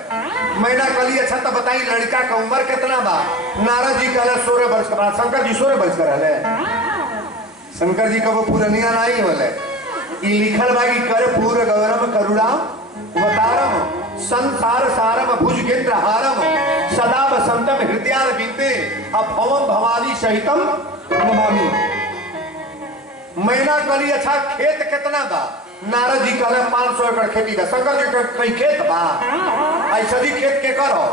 मैना कली अच्छा तो बताई लड़का का उम्र कितना बा? नारद जी कहले 16 वर्ष का। शंकर जी 16 वर्ष का रहले। शंकर जी का वो पुरनिया नहीं होले। ई लिखल बा कि कर पूर गौरम करुणा अवतारम संसार सारम भुजगेंद्र हारम सदा वसंतम हृदयार बिंदे अभवम भवानी सहितम नमामि। मैना कली अच्छा खेत कितना बा? नारद जी कहले 500 एकड़ खेती बा। शंकर जी कहीं खेत बा? ऐसा जी खेत के करो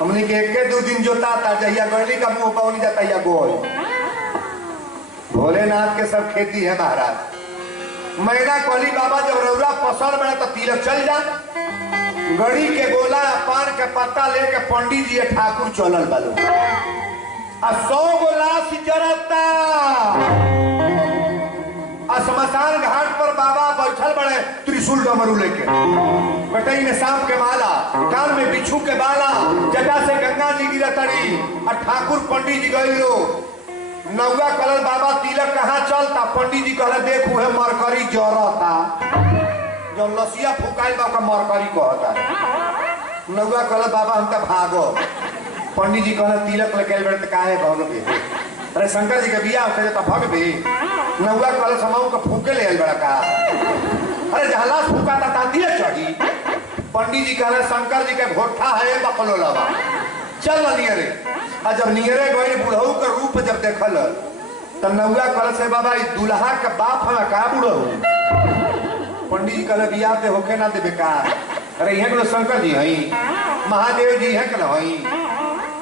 हमनी के एक 2 दिन जोता था जहिया गली का मुंह पानी जाता या गोल। भोलेनाथ के सब खेती है महाराज। मैना कली बाबा जब रौरा पसर में तो तिलक चल जा। गड़ी के गोला पान के पत्ता लेके पंडित जी ठाकुर चलल बालू आ 100 गोला जरता। शमशान घाट पर बाबा बैठल बड़े त्रिशूल डमरू लेके। बटई में सांप के माला, कान में बिच्छू के बाला, जटा से गंगा जी गिरतड़ी और ठाकुर पंडित जी गई लो। नौवा कलर बाबा तिलक कहाँ चलता? पंडित जी कहले देख उहे मरकरी जरता। जब लसिया फुकाई बा मरकरी कहता। नौवा कलर बाबा हम तो भागो। पंडित जी कहले तिलक लेके बैठे काहे भागो बे? अरे शंकर जी के बियाह होके तो भग बे। नौवा कलर समाऊ के फूके ले बड़ा का। अरे जहलास फूकाता था तिलक चढ़ी। पंडित जी कहले शंकर जी के घोठा है बकलो लवा चल नियरे। आ जब नियरे गए बुढ़ऊ का रूप जब देखल तो नौवा कल से बाबा दुल्हा के बाप हमें का बुढ़ऊ? पंडित जी कहले बियाह ते होके ना देबे का? अरे यहाँ शंकर जी हई, महादेव जी है ना हई।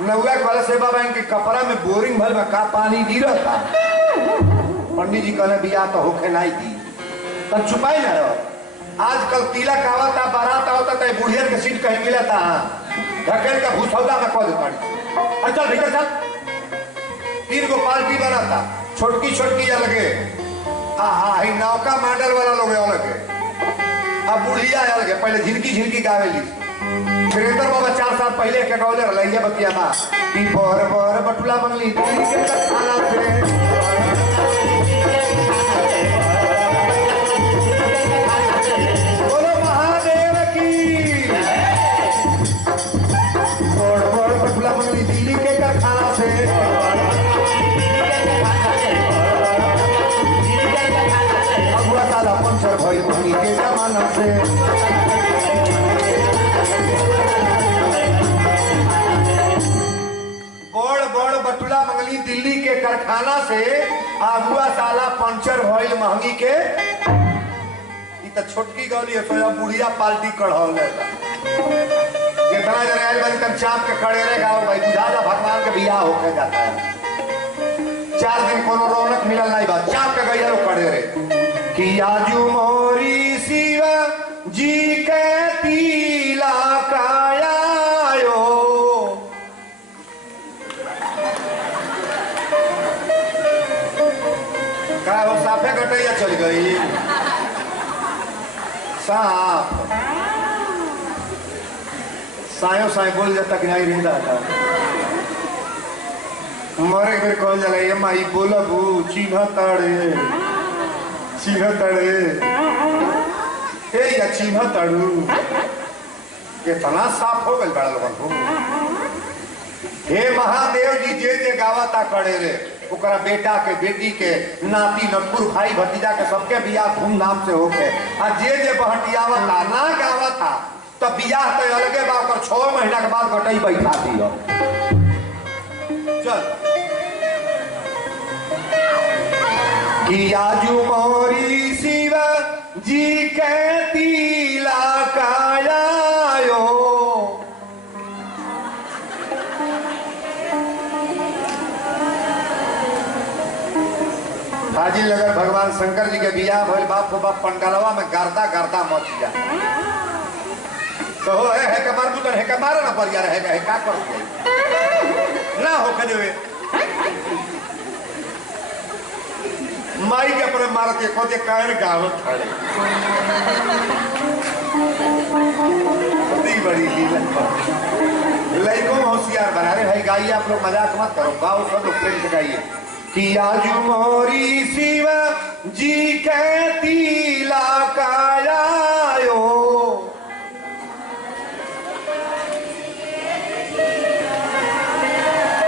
नौवा कल से बाबा इनके कपड़ा में बोरिंग भर में का पानी गिरता। पंडित जी कहले बियाह तो होके नहीं दी तब छुपाई ना रहो। आजकल तिलक आवता बारात आवता तो बुढ़िया के सीट कहीं मिलता ढकेल का भूसौदा में कह देता। चल भीतर चल। 3 गो पार्टी बना था, छोटकी छोटकी अलगे। हाँ नौका मॉडल वाला लोग अलगे। अब बुढ़िया अलगे। पहले झिनकी झिनकी गावेली। वीरेंद्र बाबा 4 साल पहले के गौले रही बतिया माँ कि बर बर बटुला मंगली खाना से। दिल्ली के कारखाना से आगुआ साला पंचर भइल महंगी के। तो छोटकी गौली है तो बुढ़िया पार्टी कढ़ौल जितना जन आयल बन चाप के खड़े रहे गाँव भाई बुझा भगवान के बियाह होके जाता है। 4 दिन कोनो रौनक मिलल नहीं बात चाप के गैया लोग खड़े रहे कि आजू मोरी शिव जी के तिला कायो। का वो साफे गटैया चल गई सांप सायो साय बोल जाता कि नहीं रहता था। मरे फिर कौन जला ये माई बोलबू चिन्ह तड़े हे या चिन्ह तड़ू कितना साफ हो गल बड़ा लोगन को। हे महादेव जी जे गावता करे रे ओकरा बेटा के बेटी के नाती नटपुर भाई भतीजा के सबके बियाह धूमधाम से होके आ जे बहटियावता ना गावता तब बियाह तो अलगे बा। 6 महीना के बाद गटई बैठा दियो। चल कि आजू मोरी शिव जी के तिला कायो। हाजी लगन भगवान शंकर जी के बियाह भइल बाप को बाप पंडालवा में गर्दा गर्दा मच जा तो है के मारबू तो है के मारे ना पर यार है का कर ना हो के देवे माई के पर मार के खोजे कान गाव खड़े बड़ी लीला लइको होशियार बना रहे भाई गाइए आप लोग मजाक मत करो गाओ सब लोग प्रेम से गाइए कि आजू मोरी शिव जी के तिला कायो।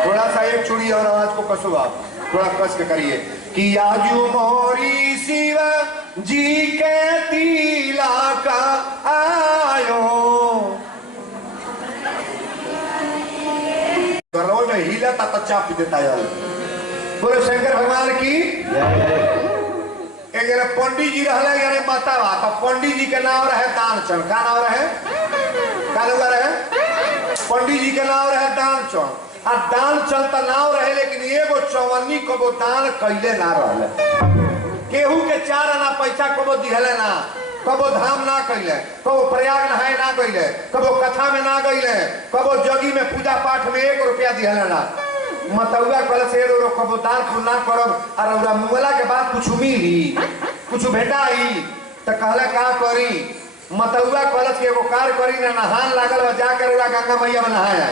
थोड़ा सा एक चूड़ी और आवाज को कसो आप थोड़ा कस के करिए कि आजू मोरी शिव जी के तिला कायो। घरों में हीला ता चाप देता यार बोले शंकर भगवान की। एक जरा पंडित जी रहले यारे माता बा तो पंडित जी के नाम रहे दानचंद का नाम रहे का नाम रहे पंडित जी के नाम रहे दानचंद आ दानचंद का नाम रहे लेकिन एगो चौवन्नी को दान कैले ना रहले केहू के 4 आना पैसा कबो दिहले ना कबो धाम ना कैले कबो प्रयाग नहाए ना गईले कबो कथा में ना गईले कबो जगी में पूजा पाठ में 1 रुपया दिहले ना मतौआ कल से रो कबो दान पुण्य करब और ओरा मुगला के बाद कुछ मिली कुछ भेटाई त कहले का करी मतौआ कल से एगो कार करी ना नहान लागल जाकर ओरा गंगा मैया में नहाए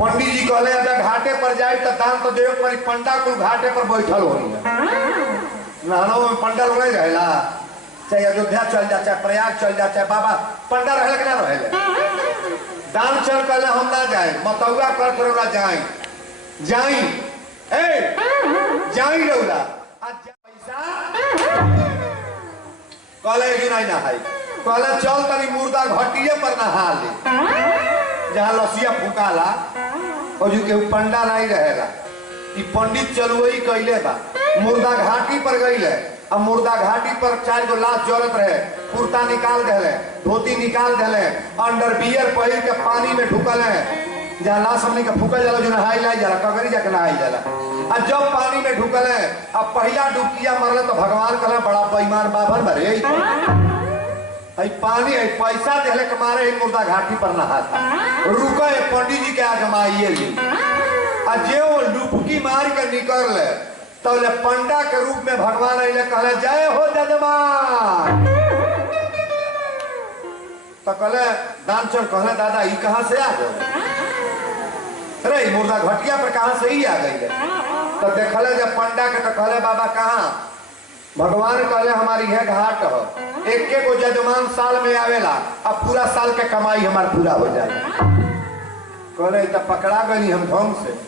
पंडित जी कहले अगर घाटे पर जाए तो दान तो देव परी पंडा कुल घाटे पर बैठल होई नहानो में पंडा लोग नहीं रहेला चाहे अयोध्या चल जा चाहे प्रयाग चल जा चाहे बाबा पंडा रहले कि ना रहले दान चल कहले हम ना जाए मतौआ कर करोड़ा जाए जाई ए जाई रौला आज पैसा कहले कि नहीं नहाई कहले चल तनी मुर्दा घटिए पर नहा ले जहाँ लसिया फुकाला और जो केहू पंडा नहीं रहेला कि पंडित चलुई कैले बा मुर्दा घाटी पर गईले अब मुर्दा घाटी पर 4 गो लाश जरत रहे कुर्ता निकाल देले धोती निकाल देले अंडर बियर पहिर के पानी में ढुकल है जहाँ लाश हमने का फूकल जाला जो नहाई लाई जाला कगरी जाके नहाई जाला अब जब पानी में ढुकल है अब पहला डुबकिया मरले तो भगवान कहला बड़ा बेईमान बाभर भरे पानी है पैसा देले के मारे ही मुर्दा घाटी पर नहाता रुके पंडित जी के आजमाइए ली आ जे वो डुबकी मार के निकल तो ले पंडा के रूप में भगवान अइले कहले जय हो जजमान तो कहले दानचंद कहले दादा ये कहां से आ गए अरे मुर्दा घटिया पर कहां से ही आ गई तो देखले जब पंडा के तो कहले बाबा कहां भगवान कहले हमारी है घाट हो एक गो जजमान साल में आवेला अब पूरा साल के कमाई हमार पूरा हो जाए कहले तो पकड़ा गई हम ढंग से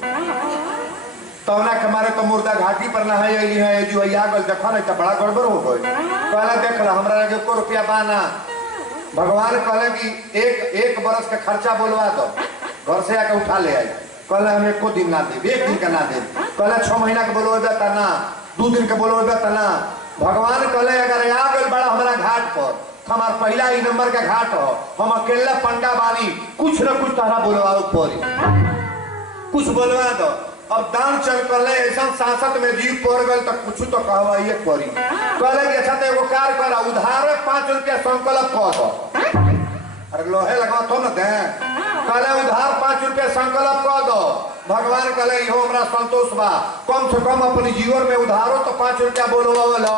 तौना के मारे तो मुर्दा घाटी पर नहाई अली है जो आ गल देख नहीं तो बड़ा गड़बड़ हो गई कहला देख ला हमरा लगे 1 रुपया बाना भगवान कहले कि एक बरस के खर्चा बोलवा दो घर से आके उठा ले आई कहले हम 1 दिन ना दे 1 दिन का ना दे कहले 6 महीना के बोलवे ता ना 2 दिन के बोलवे ता ना भगवान कहले अगर आ गल बड़ा हमारा घाट पर हमार पहला ही नंबर का घाट हो हम अकेला पंडा बानी कुछ न कुछ तारा बोलवाओ पड़ी कुछ बोलवा दो अब दान चल कहले ऐसा सांसद में जीव पड़ गल तो कुछ तो कहवा ये पड़ी कहले कि अच्छा तो एगो कार करा उधार 5 रुपया संकल्प कह दो अरे लोहे लगा तो न दे कहले उधार 5 रुपया संकल्प कह दो भगवान कहले इहो हमरा संतोष बा कम से कम अपनी जीवन में उधारो तो 5 रुपया बोलवा लो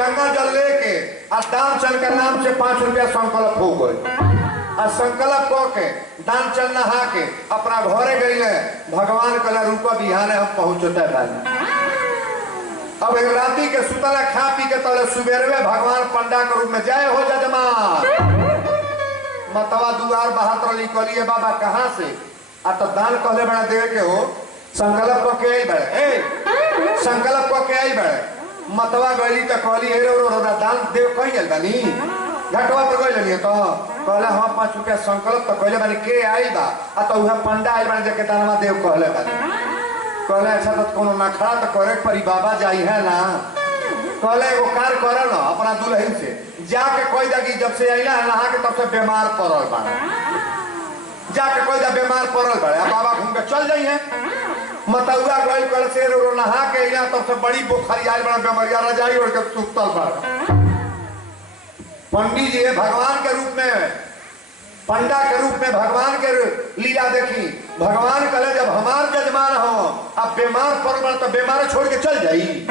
गंगा जल लेके आ दान चल के नाम से 5 रुपया संकल्प हो गए आ संकल्प कह के दान चल नहा के अपना घरे गईले भगवान कहला रूपा बिहाने हम पहुंचते बानी अब एक राती के सुतला खा पी के तले सुबेरवे भगवान पंडा के रूप में जय हो जजमान मतवा दुआर बहात रली कलिए बाबा कहां से आ तो दान कहले बड़ा देवे के हो संकल्प कह के आई बड़े ए संकल्प कह के आई बड़े मतवा गली तो कहली हे रो दान देव कही गल बानी घटवा पर गई लेनी तो कहले हां 5 रुपया संकल्प तो कहले बानी के आई बा आ तो उहा पंडा आई बानी जे के दानवा देव कहले बानी कहले अच्छा तो कोनो नखरा तो करे परी बाबा जाई है ना। कहले एगो कार करे ना अपना दुल्हन से जाके कोई दगी जब से अइला है नहा के तब से बीमार पड़ल बा, जाके कोई दा बीमार पड़ल बा। बाबा घूम के चल जाई है मतौआ गइल कर से रो नहा के अइला तब से बड़ी बुखारी आइल बड़ा बीमारिया रजाई ओढ़ के सुतल बा। पंडित जी भगवान के रूप में, पंडा के रूप में भगवान के लीला देखी। भगवान कहले जब हमार जजमान हो अब बीमार पड़ल तो बीमार छोड़ के चल जाई,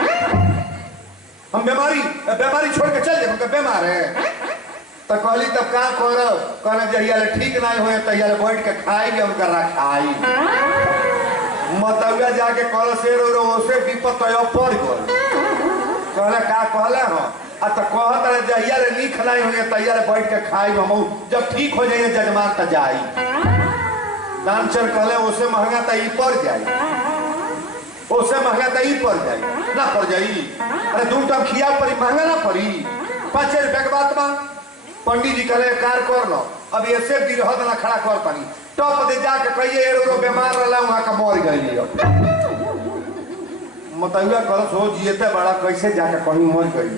हम बीमारी छोड़ के चल जाए बीमार है तो कहली तब का करब। कहले जहिया ठीक नहीं हो तहिया बैठ के खाई उनका रखाई। मतौआ जाके कहल से रो ओसे विपत पड़ गल। कहले का कहले हो आ तो कहत रहे जहिया नीक नहीं हो तहिया बैठ के खाई हम जब ठीक हो जाइए जजमान तो जाई। दानचर कहले ओसे महंगा तो ई पड़ जाई, ओसे महंगा तो ई पड़ जाई ना पड़ जाई। अरे दूर तब खिया पड़ी महंगा ना पड़ी 5 रुपया के बात बा। पंडित जी कहले कार कर लो अब ऐसे बिरहद ना खड़ा कर पानी टॉप दे जाके कहिए रो बीमार रहा वहां का मर गई। मतौआ कहल सो जियते बड़ा कैसे जाके कहीं मर गई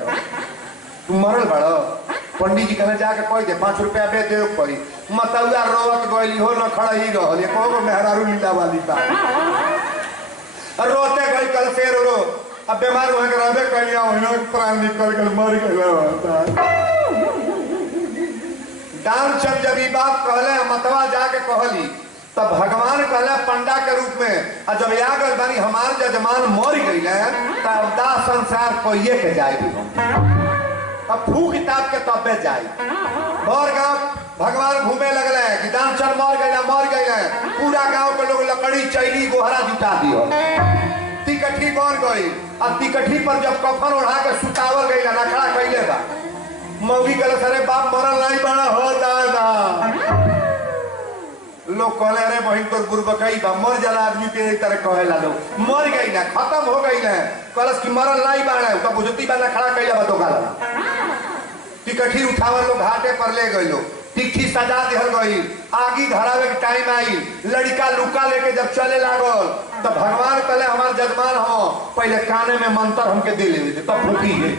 तू मरल बड़ा। पंडित जी कहले जाके कह दे 5 रुपया दे दे पड़ी। मतौआ रोवत गई हो न खड़ा ही रहल कहो मेहरारू लीला वाली बात रोते गई कल से रो अब बीमार वहां के रहबे करिया ओहिनो प्राण निकल कर मर गया। दानचंद जब ये बात कहले मतवा जाके कहली तब भगवान कहले पंडा के रूप में और जब आ गल बानी हमार जजमान मर गई तब दा संसार कोइए के जाए अब फूक किताब के तबे जाए। और गांव भगवान घूमे लगले कि दानचंद मर गए पूरा गांव के लोग लकड़ी चैली गोहरा जुटा दियो तिकठी बन गई। अब तिकठी पर जब कफन ओढ़ा के सुतावल गई नखड़ा कैले बा मौगी कहले सरे बाप मरल नहीं बड़ा हो दादा। लोग कहले अरे बहन तोर बुरबकई बा मर जाला आदमी के तरह कहेला लोग मर गई ना खत्म हो गई ना कहलस कि मरल नहीं बाड़ा तो बुझती बा नखड़ा कैले बा तो गाला तिकठी उठावल लोग घाटे पर ले गए लोग तिकठी सजा दिहल गई। आगी धरावे के टाइम आई लड़का लुका लेके जब चले लागल तब भगवान कहले हमार जजमान हो पहले काने में मंत्र हमके दे ले तब फूकी है।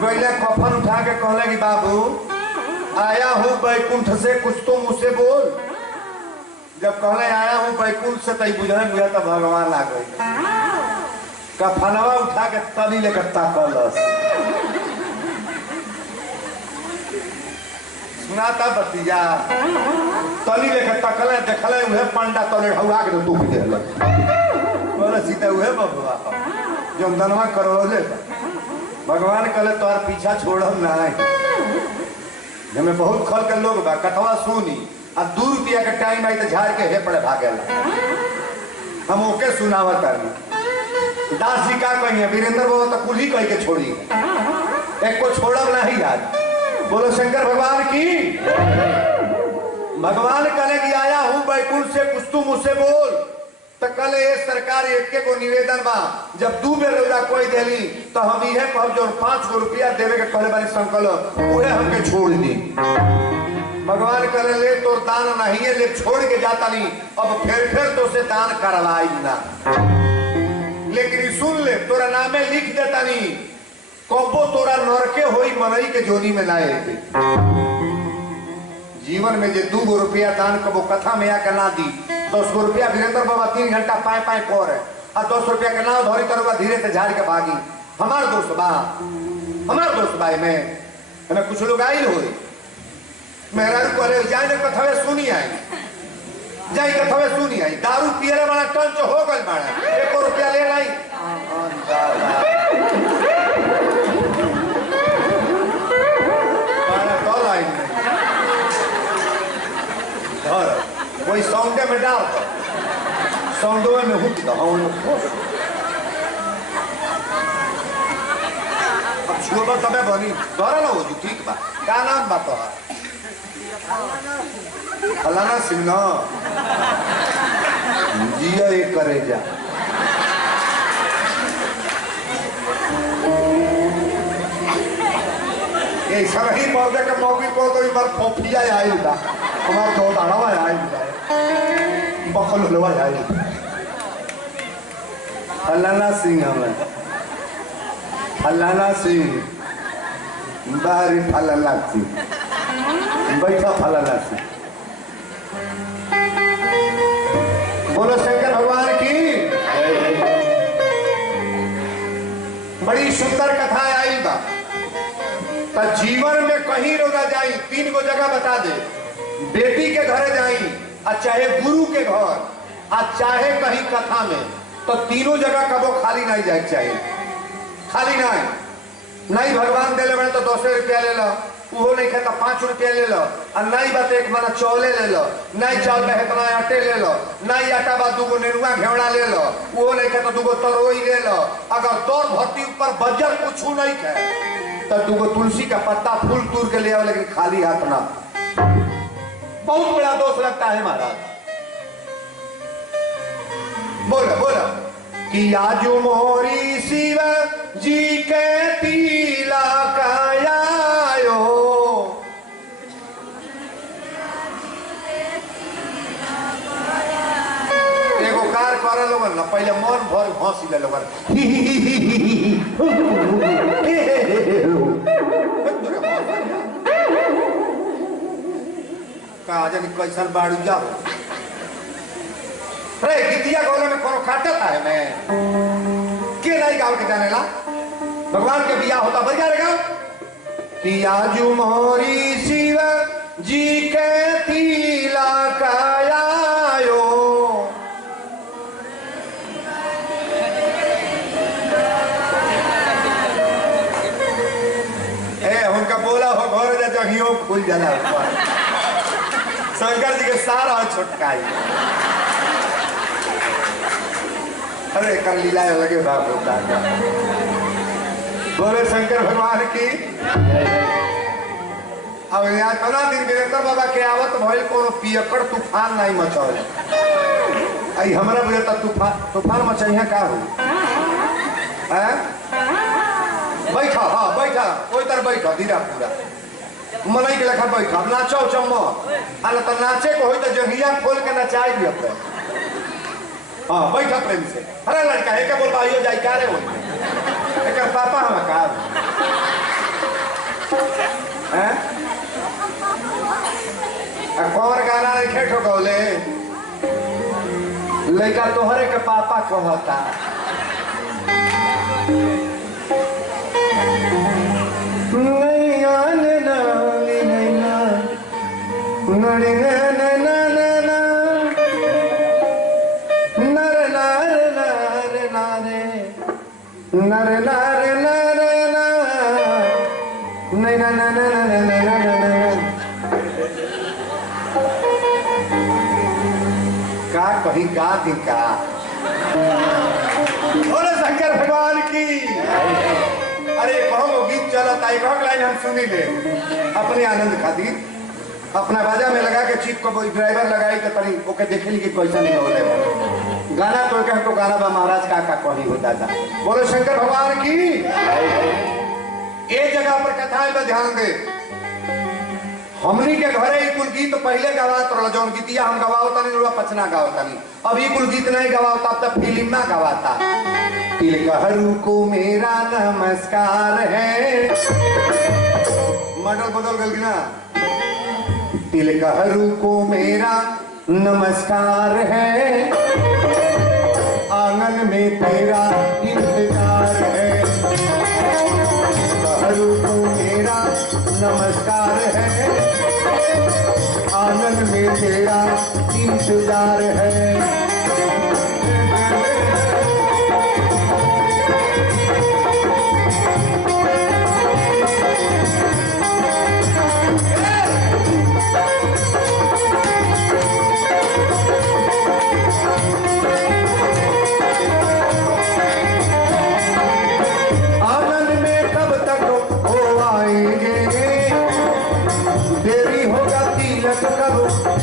गईले कफन उठा के कहले कि बाबू आया हूँ बैकुंठ से कुछ तो मुझसे बोल। जब कहले आया हूँ बैकुंठ से तई बुझने बुझा तब भगवान आ गई। कफनवा उठा के तनी लेकर ताकलस सुनाता बतिया तनी लेकर तकले देखले उहे पंडा तले हवा के दुख देलक बोले सीता उहे बबुआ जो दनवा करौले भगवान कहले तोर पीछा छोड़म नहीं हमें बहुत खल के लोग बा कथवा सुनी आ 2 रुपया के टाइम आई तो झाड़ के हे पड़े भागेला हम ओके सुनावत आनी। दास जी का कहिए वीरेंद्र बाबा तो कुल ही कह के छोड़ी एक को छोड़ब नहीं आज बोलो शंकर भगवान की। भगवान कहले कि आया हूँ बैकुंठ से कुछ तू मुझसे बोल तो कहले ये सरकार एक को निवेदन बा जब 2 बेर रौदा कोई देली तो हम ये कहब जो 5 रुपया देवे के कहले बानी संकल्प उहे हमके छोड़ दी। भगवान कहले ले तोर दान नहीं है ले छोड़ के जाता नहीं अब फिर तो से दान करवाई ना लेकिन सुन ले तोरा नामे लिख देता नहीं कबो तोरा नरके होई मनई के जोनी में लाए जीवन में जे 2 रुपया दान कबो कथा में आके ना दी 10 रुपया वीरेंद्र बाबा 3 घंटा पाए पर है और 10 रुपया के नाव धरी तरुआ धीरे से झाड़ के भागी। हमार दोस्त बा में हमें कुछ लोग आई हो मेहरारू कहले जाए कथवे सुनी आई जाई कथवे सुनी आई दारू पियले वाला टंच हो गल बाड़ा 1 रुपया ले लाई कोई सौंदे में डाल सौंदो में हुक दो अब छुआ तबे बनी धरा ना हो जी ठीक बा क्या नाम बा तोहार फलाना सिंह जिया एक करे जा ये सब ही पौधे के मौके को तो इधर फोफिया आई था हमारा तो दाढ़वा आई बकल लवा आई फलाना सिंह हमें फलाना सिंह बाहरी फलाना सिंह बैठा फलाना सिंह। बोलो शंकर भगवान की। बड़ी सुंदर कथा आई बा। तो जीवन में कहीं रोना जाई 3 गो जगह बता दे। बेटी के घरे जाई आ चाहे गुरु के घर आ चाहे कहीं कथा में, तो तीनों जगह कबो खाली नहीं जाए चाहिए। खाली नहीं भगवान दे ले तो 200 रुपया ले लो, वो नहीं कहता 5 रुपया ले लो, और नहीं बात 1 मना चौले ले लो, नहीं चावल में इतना आटे ले लो, नहीं आटा बाद 2 गो नेनुआ घेवड़ा ले लो, वो नहीं कहता 2 गो तरोई ले लो। अगर तोर भर्ती ऊपर बजट कुछ नहीं कहे तो 2 गो तुलसी का पत्ता फूल तूर के ले आओ, लेकिन खाली हाथ ना। बहुत बड़ा दोष लगता है महाराज। बोलो बोलो कि आज मोरी शिव जी के तिलक आयो। एगो कार कर लोगन ना पहले मन भर हंसी ले लोगन का जानी कैसन बाड़ू जाओ रे गीतिया गौले में कोनो खाटता है मैं के नहीं गाँव के जाने ला। भगवान के बिया होता बढ़िया रे गाँव कि आजू मोरी शिव जी के तिलक आयो। उनका बोला हो घर जा जगियो खुल जाला शंकर जी के सारा छोटकाई। अरे कर लीला लगे बाप होता। बोले शंकर भगवान की। अब यहाँ 15 दिन वीरेंद्र बाबा के आवत भइल कोनो पियकड़ तूफान नहीं मचल। आई हमरा बुझता तूफान मचैया का हो। हैं बैठा, हाँ बैठा, कोई तरह बैठा धीरा पूरा मनई के लेखा बैठा। नाचो चम्मो अरे तो नाचे को होई तो जंगिया खोल के नचाई भी होते। हाँ बैठा प्रेम से। अरे लड़का है क्या बोल भाइयों जाई क्या रे बोलते एक पापा हम का हैं कौन गाना नहीं खेठो गौले लड़का तोहरे के पापा कहता। नहीं आने नाली नहीं ना नरे ना ना ना ना नर नार नार नारे नर नार नार ना नहीं ना ना ना ना ना ना ना ना का कहीं गा दी का। बोले शंकर भगवान की। अरे कहो गीत चलता है लाइन हम सुनी ले अपने आनंद खातिर अपना बाजा में लगा के चीप को ड्राइवर लगाई तो तरी ओके देखे ली कि कैसा नहीं हो रहा गाना तो कह तो गाना बा महाराज का कही होता था। बोलो शंकर भगवान की। एक जगह पर कथा में ध्यान दे। हमनी के घरे ई कुल गीत पहले गवात रहा जौन गीतिया हम गवावता नहीं रुआ पचना गावता नहीं। अब ई कुल गीत नहीं गवाता अब तक फिल्म में गवाता। तिलकहरू को मेरा नमस्कार है। मॉडल बदल गल ना। तिलकहरू को मेरा नमस्कार है आंगन में तेरा इंतजार है। तिलकहरू को मेरा नमस्कार है आंगन में तेरा इंतजार है।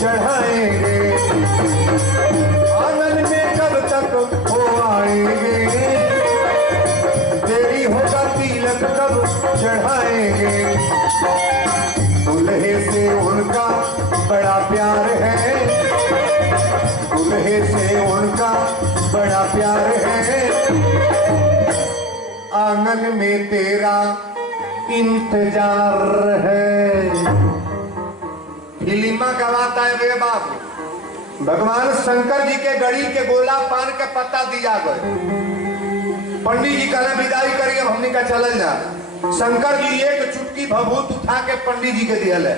चढ़ाएंगे आंगन में कब तक हो आएंगे देरी होगा तिलक कब चढ़ाएंगे। दुल्हे से उनका बड़ा प्यार है दुल्हे से उनका बड़ा प्यार है आंगन में तेरा इंतजार है। फिल्मा गवाता है वे बाबू। भगवान शंकर जी के गड़ी के गोला पान के पत्ता दिया गए। पंडित जी कहना विदाई करिए, हमने का चल जा। शंकर जी एक चुटकी भभूत उठा के पंडित जी के दियल है,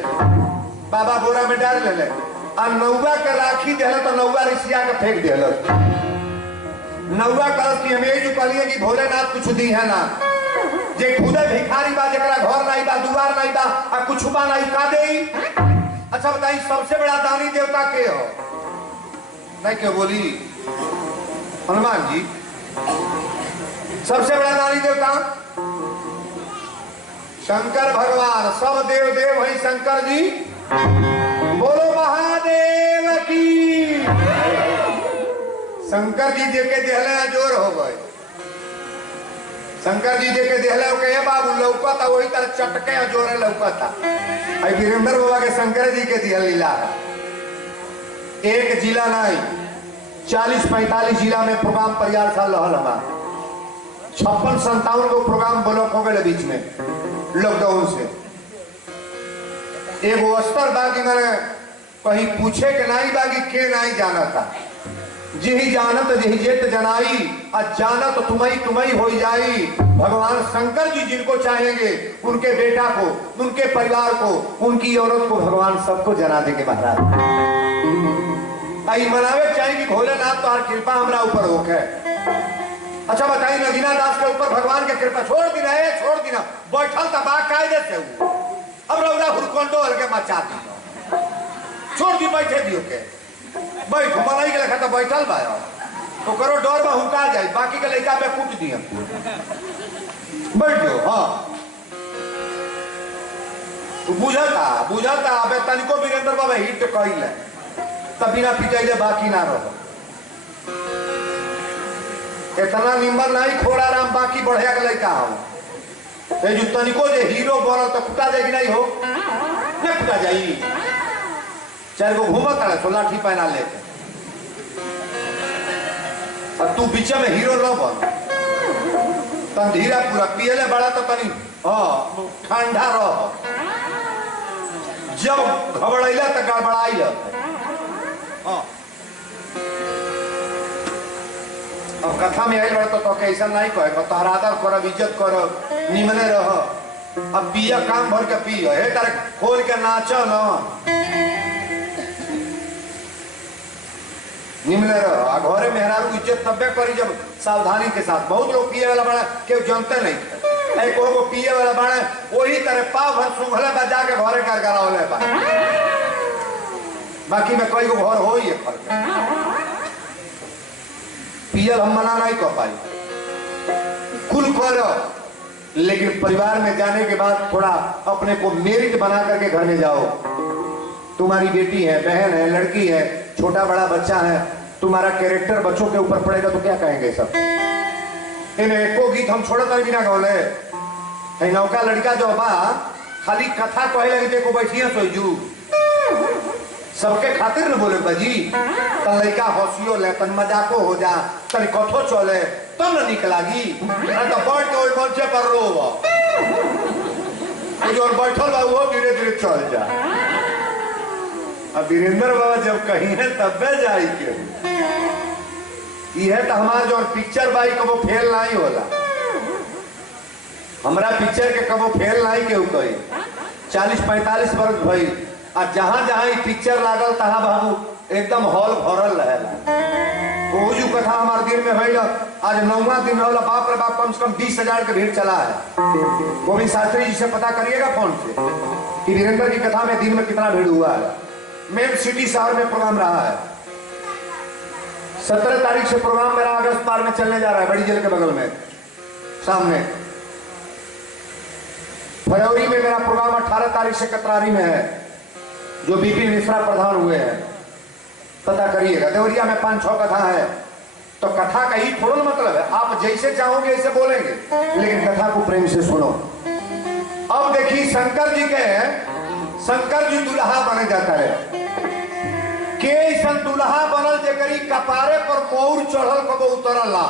बाबा बोरा में डाल ले और नौवा के राखी दिल तो नौवा रिसिया के फेंक दिल। नौवा कलश की हमें जो कहलिए कि भोलेनाथ कुछ दी है ना, जे खुदे भिखारी बा, जरा घर नहीं बा, दुआर नहीं बा, आ कुछ बा नहीं का दे। अच्छा बताइए सबसे बड़ा दानी देवता के हो? नहीं क्यों बोली? हनुमान जी सबसे बड़ा दानी देवता शंकर भगवान। सब देव देव है शंकर जी। बोलो महादेव की। शंकर जी देके देहले जोर हो गए। शंकर जी देके देहले हो गए बाबू लौकता वही तरह चटके जोरे लौकता। वीरेंद्र बाबा के शंकर जी के दिया लीला है। एक जिला नहीं 40-45 जिला में प्रोग्राम प्रयार साल रहल हमारा। 56-57 को प्रोग्राम ब्लॉक हो गए बीच में लॉकडाउन से। एगो स्तर बागी मैंने कहीं पूछे के नहीं बागी के नहीं जाना था। जिही जानत जिही जेत जनाई जानत तुम्ही तुम्ही हो जाई। भगवान शंकर जी जिनको चाहेंगे उनके बेटा को, उनके परिवार को, उनकी औरत को भगवान सबको जना देंगे महाराज। आई मनावे चाहिए कि भोलेनाथ तो कृपा हमरा ऊपर हो गए। अच्छा बताइए नगीना दास के ऊपर भगवान के कृपा छोड़ दी रहे, छोड़ दी ना बैठल तबा कायदे से अब रौरा हुरकोंडो हल्के मचा दी, छोड़ दी बैठे दियो के बैठ मलाई के लेखा तो बैठल बा तो करो डर में हुका जाए, बाकी के लड़का पे कूट दिया बैठ जाओ। हाँ तू बुझता अबे तनिको वीरेंद्र बाबा हिट कइल तब बिना पिटाइले बाकी ना रहो। इतना निम्बर नहीं खोड़ा राम बाकी बढ़िया के लड़का हो जो तनिको जे हीरो बनल तो कुटा जाएगी नहीं हो नहीं कुटा जाई। चार गो घूमत है तो लाठी पहना लेते और तू बीच में हीरो न बन। तन धीरा पूरा पियले बड़ा तो तनी हाँ ठंडा रह। जब घबराइला तो गड़बड़ाई हाँ। अब कथा में आई बड़ा तो कैसा नहीं कहे तोहरा आदर कर इज्जत कर निमने रह। अब पिया काम भर के पियो हे तारे खोल के नाचो न निमने रह। घरे मेहरारू इज्जत तब्बे करी जब सावधानी के साथ। बहुत लोग पिए वाला बड़ा केव जानते नहीं एक को पिए वाला बड़ा वही तरह पाव भर सुंघले बजा के घरे कर करावले बा। बाकी में कोई को घर हो ही फर्क पियल हम मना नहीं कर पाई कुल करो। लेकिन परिवार में जाने के बाद थोड़ा अपने को मेरिट बना करके घर में जाओ। तुम्हारी बेटी है, बहन है, लड़की है, छोटा बड़ा बच्चा है, तुम्हारा कैरेक्टर बच्चों के ऊपर पड़ेगा तो क्या कहेंगे सब। इन्हें एको गीत हम छोड़े तक बिना गौले नौका लड़का जो बा खाली कथा कहे लगे देखो बैठिए सोजू सबके खातिर न बोले बाजी तन लड़का हंसियो ले तन मजाको हो जा तन कथो चले तब न निक लागी तो बैठ के मंचे पर रो जो बैठल बा वो धीरे धीरे चल जा। अब वीरेंद्र बाबा जब कहीं है तब जाई के यह तो हमारा जो पिक्चर बाई कबो फेल नहीं होला। हमारा पिक्चर के कबो फेल नहीं के कही 40-45 वर्ष भई और जहां जहां पिक्चर लागल तहां बाबू एकदम हॉल भरल रहेला। वो जो कथा हमारे दिन में भइल आज 9वां दिन रहला बाप रे बाप कम से कम 20,000 के भीड़ चला है। गोविंद शास्त्री जी से पता करिएगा फोन से कि वीरेंद्र की कथा में दिन में कितना भीड़ हुआ है। मेन सिटी शहर में प्रोग्राम रहा है। 17 तारीख से प्रोग्राम मेरा अगस्त पार में चलने जा रहा है बड़ी जेल के बगल में सामने। फरवरी में मेरा प्रोग्राम 18 तारीख से कतरारी में है जो बीपी मिश्रा प्रधान हुए हैं पता करिएगा। देवरिया में 5-6 कथा है तो कथा का ही थोड़ा मतलब है आप जैसे चाहोगे ऐसे बोलेंगे लेकिन कथा को प्रेम से सुनो। अब देखिए शंकर जी दुल्हा बने जाता है के सन दुल्हा बनल जेकरी कपारे पर मोर चढ़ल कबो उतरल ला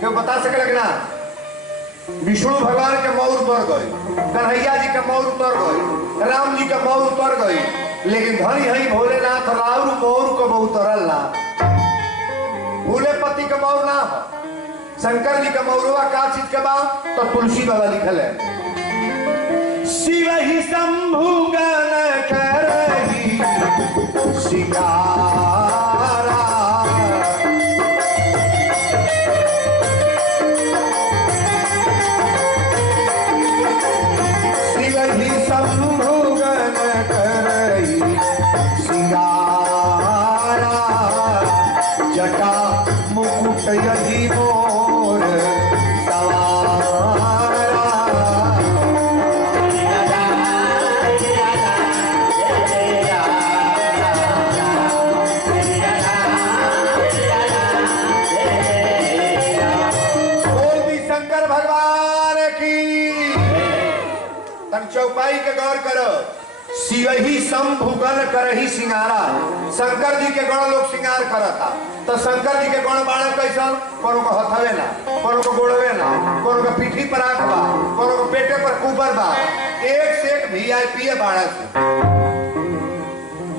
क्यों बता सके ना विष्णु भगवान के मौर उतर गए, कन्हैया जी के मौर उतर गए, राम जी के मौर उतर गए, लेकिन धनी हई भोलेनाथ राउर मौर को बहुत उतरल ना। भूले पति के मौर ना हो, शंकर जी के मौरवा का चीज के बाद तो तुलसी बाबा लिखल है, शिव ही शंभु गण करही सिंगारा, शिव ही शंभु गण करही सिंगारा, जटा मुकुट यही मोर सवारा। बोल दी शंकर भगवान की। तन चौपाई के गौर करो, शिवही शंभु गण करही सिंगारा। शंकर जी के गण लोग सिंगार करता, तो शंकर जी के गण बाण कैसन, कोनो को हथवे ना, कोनो को गोड़वे ना, कोनो को पीठी पर आंख बा, कोनो को पेटे पर कुबर बा, एक से एक वीआईपी बाड़ा से।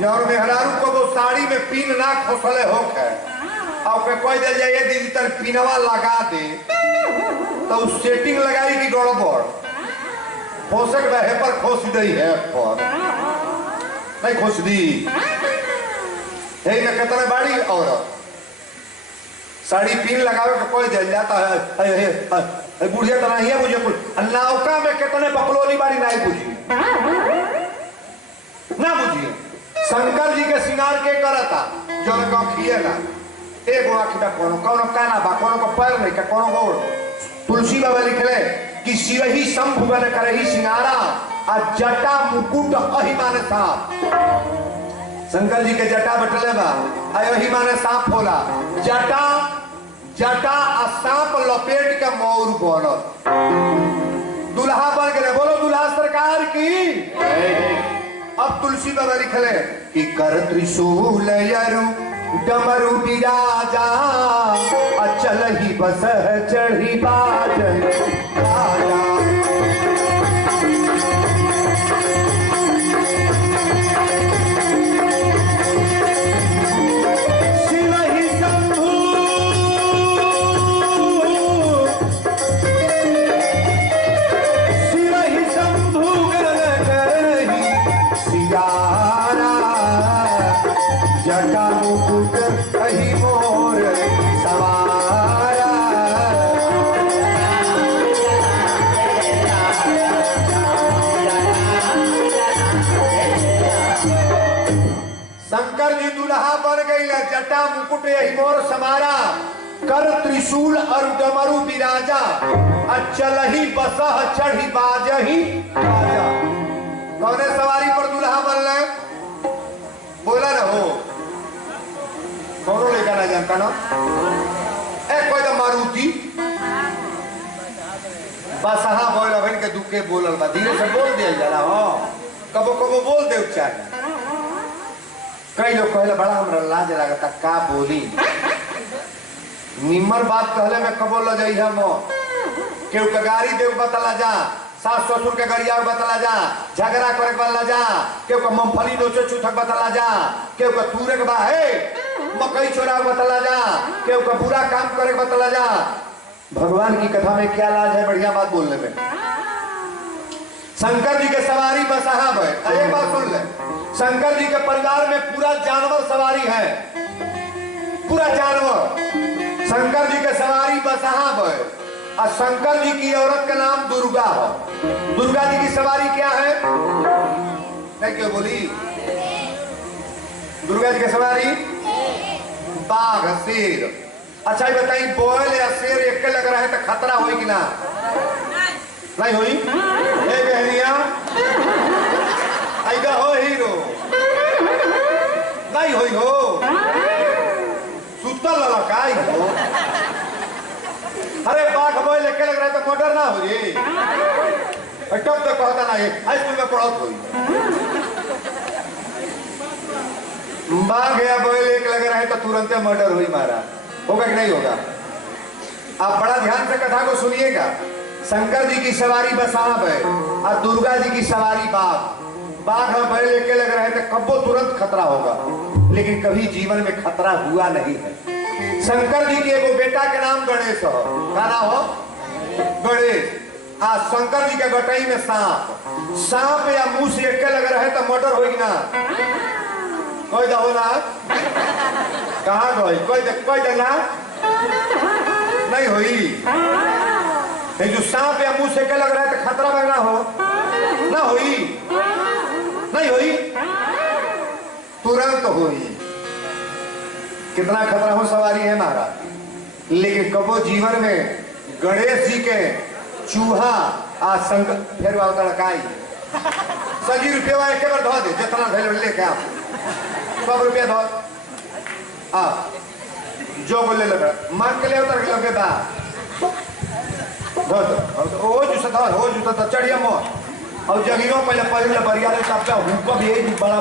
जौन मेहरारू को वो साड़ी में पिन ना खोसले होके और के कोई दे जाए दीदी तर पिनवा लगा दे, तो उस सेटिंग लगाई की गड़बड़ खोसे के है पर खोस दी है पर नहीं खोस दी है। कितने बाड़ी औरत साड़ी पिन लगावे के कोई जल जाता है, बुढ़िया तो नहीं है मुझे कुछ नौका में कितने बकलोली बाड़ी नहीं बुझी ना बुझी। शंकर जी के श्रृंगार के करता जो खिएगा एक आँख बा, कोनो कोनो काना बा, कोनो को पैर नहीं का, कोनो गोड़। तुलसी बाबा लिखले कि शिव ही शंभु गण करही सिंगारा, आ जटा मुकुट अहि माने सांप। शंकर जी के जटा बटले बा, अहि माने सांप होला। जटा जटा आ सांप लपेट के मौर बनल, दुल्हा बन गए। बोलो दुल्हा सरकार की। अब तुलसी बाबा लिखले कि कर त्रिशूल यरु डमरू बिराजा, अचल ही बस चढ़ी बाज राजा। शिव ही शंभु शिव ही शंभु गण करही सिंगारा, जटा मुकुट कही मोर सवारा। शंकर जी दुल्हा बन गई, जटा मुकुट यही मोर समारा, कर त्रिशूल और डमरू बिराजा, अचलही बसह चढ़ी बाजही राजा। कौने सवारी पर दुल्हा बन रहे, बोला ना हो, कौन लेकर ना जानता ना, एक कोई तो मारुति बसहा बोल अभिन के दुखे बोलल बा, धीरे से बोल दिया जरा हो, कबो कबो बोल दे उच्चार। कई लोग कहले बड़ा हमरा लाज लागता का बोली, निम्मर बात कहले में कबो ल जाई हम, केहू के गाड़ी देव बतला जा, सास ससुर के गरिया बतला जा, झगड़ा करे वाला जा, केहू के मूंगफली नोचे चूथक बतला जा, केहू के तूरे के बा है मकई चोरा बतला जा, केहू के बुरा काम करे बतला जा। भगवान की कथा में क्या लाज है बढ़िया बात बोलने में। शंकर जी के सवारी बसहा है, एक बात सुन ले, शंकर जी के परिवार में पूरा जानवर सवारी है, पूरा जानवर। शंकर जी के सवारी बसहा है, और शंकर जी की औरत का नाम दुर्गा है। दुर्गा जी की सवारी क्या है, मैं क्यों बोली, दुर्गा जी की सवारी बाघ शेर। अच्छा ये बताइए बोल या शेर एक के लग रहा है तो खतरा होगी कि ना, नहीं हुई बहनिया ऐसा हो हीरो नहीं हुई हो सुतल ललकाई हो। अरे बाघ बोल एक के लग रहा है तो मोटर ना हो जी, टॉप तक पढ़ता ना है, हाई स्कूल में पढ़त हुई। बाघ या बोल एक लग रहा है तो तुरंत मर्डर हुई मारा, होगा कि नहीं होगा। आप बड़ा ध्यान से कथा को सुनिएगा। शंकर जी की सवारी बसाब है और दुर्गा जी की सवारी बाघ। बाघ हम बैल लेके लग रहे थे, कब्बो तुरंत खतरा होगा, लेकिन कभी जीवन में खतरा हुआ नहीं है। शंकर जी के एगो बेटा के नाम गणेश हो। क्या नाम हो? गणेश। आज शंकर जी के गटई में सांप या मुंह से एक लग रहे तो मर्डर होगी ना? कोई दो ना, कहाँ गई? कोई देना नहीं हुई। जो सांप या मुंह से के लग रहा है तो खतरा बना हो ना? हुई नहीं हुई? तुरंत हुई। कितना खतरा हो सवारी है महाराज। लेकिन कबो जीवन में गणेश जी के चूहा आज शंकर फिर लड़काई सजी रुपये एक बार धो दे, जितना भेल लेके आप 100 रुपया धो आ जो बोले लगा मांग के ले उतर के लगे बा हो जुसा धर हो जुसा तो चढ़िया मोर और जगीरो पहले बढ़िया रे सब हुको भी एक बड़ा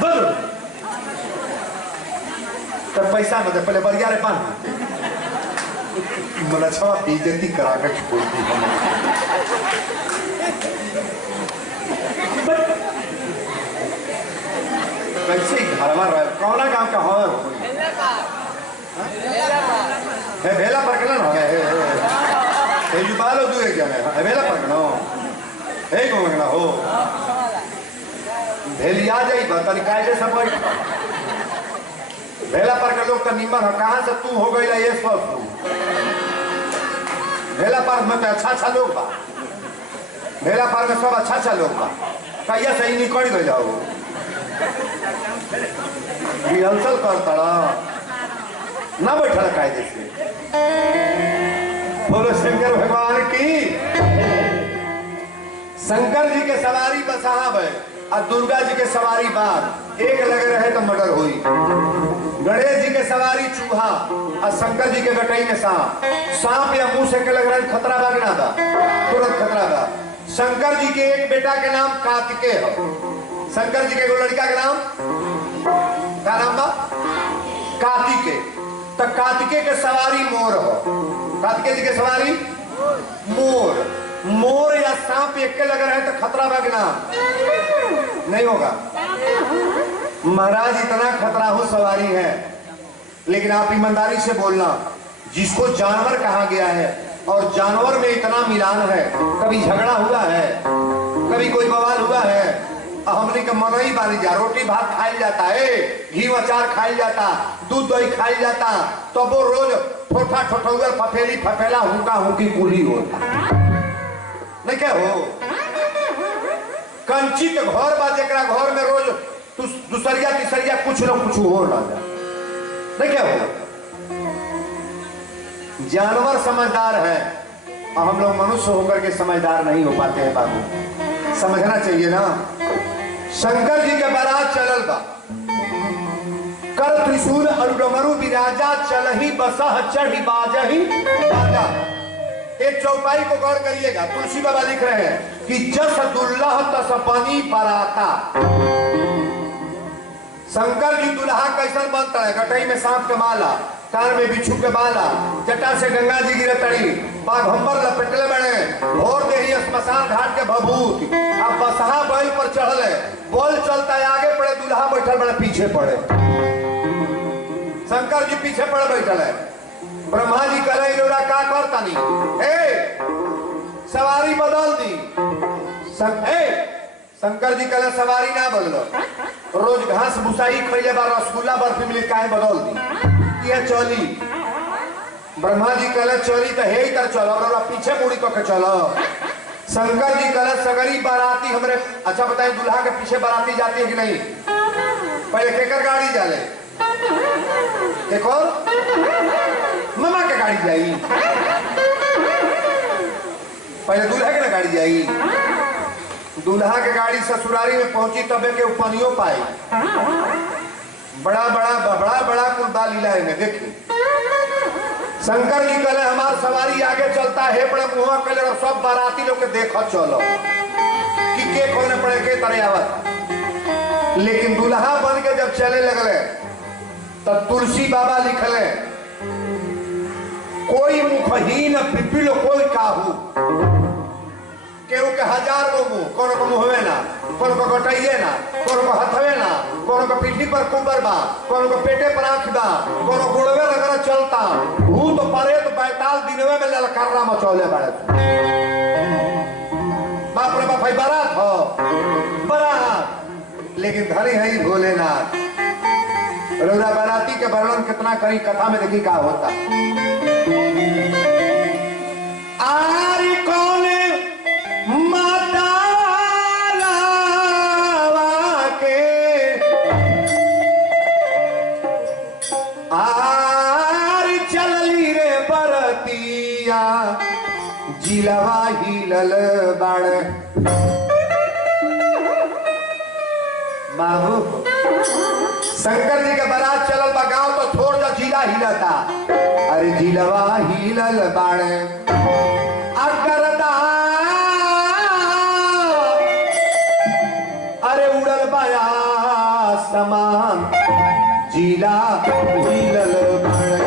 बोल तो पैसा न दे पहले बढ़िया रे पान मन अच्छा बेइज्जती करा के छोड़ती है। कैसे घरवा रहे कौना गांव का हो भेला परकलन हो गए युवालो दूर क्या है भेला परकनो हे कोंगना हो भेलिया जाई बतन कायदे सब भेला पर के लोग तो निमन है। कहां से तू हो गई ये सब तू भेला पर में तो अच्छा लोग बा। भेला पर में सब अच्छा लोग बा। कहिया सही निकल गई जाओ रिहर्सल करता ना बैठा कायदे से। बोलो शंकर भगवान की। शंकर जी के सवारी बसाहब है और दुर्गा जी के सवारी बाघ। एक लगे रहे तो मर्डर हुई। गणेश जी के सवारी चूहा और शंकर जी के गटई में सांप या मुंह से के लग रहा है खतरा भागना था, तुरंत खतरा था। शंकर जी के एक बेटा के नाम कार्तिकेय है। शंकर जी के एगो लड़का के नाम क्या नाम बा? कार्तिकेय। तो कार्तिकेय के सवारी मोर हो। कार्तिकेय जी के सवारी मोर। मोर या सांप एक के लग रहे हैं तो खतरा भागना नहीं होगा। महाराज इतना खतरा हो सवारी है, लेकिन आप ईमानदारी से बोलना, जिसको जानवर कहा गया है और जानवर में इतना मिलान है, कभी झगड़ा हुआ है, कभी कोई बवाल हुआ है। हमने का मन ही बानी जा, रोटी भात खाई जाता है, घी अचार खाई जाता, दूध दही खाई जाता, तो वो रोज ठोठा ठोठौगर फफेली फफेला हुका हुकी कुली होता नहीं क्या हो। कंचित घर बा जेकरा घर में रोज दूसरिया तीसरिया कुछ न कुछ हो ना जा नहीं क्या हो। जानवर समझदार है और हम लोग मनुष्य होकर के समझदार नहीं हो पाते हैं बाबू, समझना चाहिए ना। शंकर जी के बारात चलल बा, कर त्रिशूल और डमरू विराजा, चलही बसह चढ़ी बाजही बाजा। एक चौपाई को गौर करिएगा, तुलसी बाबा लिख रहे हैं कि जस दुल्लह तस बनी बराता। शंकर जी दुल्हा कैसन बनता है? गटई में सांप के माला, कान में बिच्छू के माला, जटा से गंगा जी गिरे तड़ी, बाघंबर लपेटले बड़े, भोर देही श्मशान घाट के भभूत। अब बसहा बैल पर चढ़ल है, बोल चलता है आगे पड़े, दुल्हा बैठल बड़े पीछे पड़े। शंकर जी पीछे पड़े बैठल है। ब्रह्मा जी कह रहे का करता नहीं, सवारी बदल दी। शंकर जी कह सवारी ना बदलो, रोज घास भुसाई खैले बार रसगुल्ला बर्फी मिली काहे बदल दी, ये चली। ब्रह्मा जी कह चली तो हे तर चलो और पीछे मुड़ी को के चलो। शंकर जी कह सगरी बाराती हमरे। अच्छा बताए दुल्हा के पीछे बाराती जाती है कि नहीं? पहले केकर गाड़ी जाले, एक और मामा के गाड़ी जाई, पहले दूल्हा के ना गाड़ी जाई। दूल्हा के गाड़ी ससुरारी में पहुंची तबे के उपनियो पाई। बड़ा बड़ा कुल लीला है देखी। शंकर जी कहले हमार सवारी आगे चलता है, बड़े मुहा कहले और सब बाराती लोग के देखो चलो कि के खोने पड़े के तरह आवत। लेकिन दूल्हा बन के जब चले लगले तो तुलसी बाबा लिखले कोई मुखहीन पिपिल कोई काहू केहू के हजार गो मुंह, कोनो को मुहवे ना, कोनो को गटाइए ना, कोनो को हथवे ना, कोनो को पीठी पर कुंबर बा, कोनो को पेटे पर आंख बा, कोनो गुड़वे लगरा चलता भूत परेत बैताल दिनवे में ललकारना मचौले बाड़े। बाप रे बाप भाई बारात हो बारात, लेकिन धनी है ही भोलेनाथ। रौरा बाराती के वर्णन कितना करी कथा में देखी का होता। आरी कौन माता के आरी चलली रे बरतिया जिलवा हिलल बाड़। बाबू शंकर जी के बारात चलल बा गांव तो थोड़ जा जिला हिलता। अरे जिलवा हिलल बाड़े अगरदा अरे उड़ल बाया समान जिला हिलल बाड़े।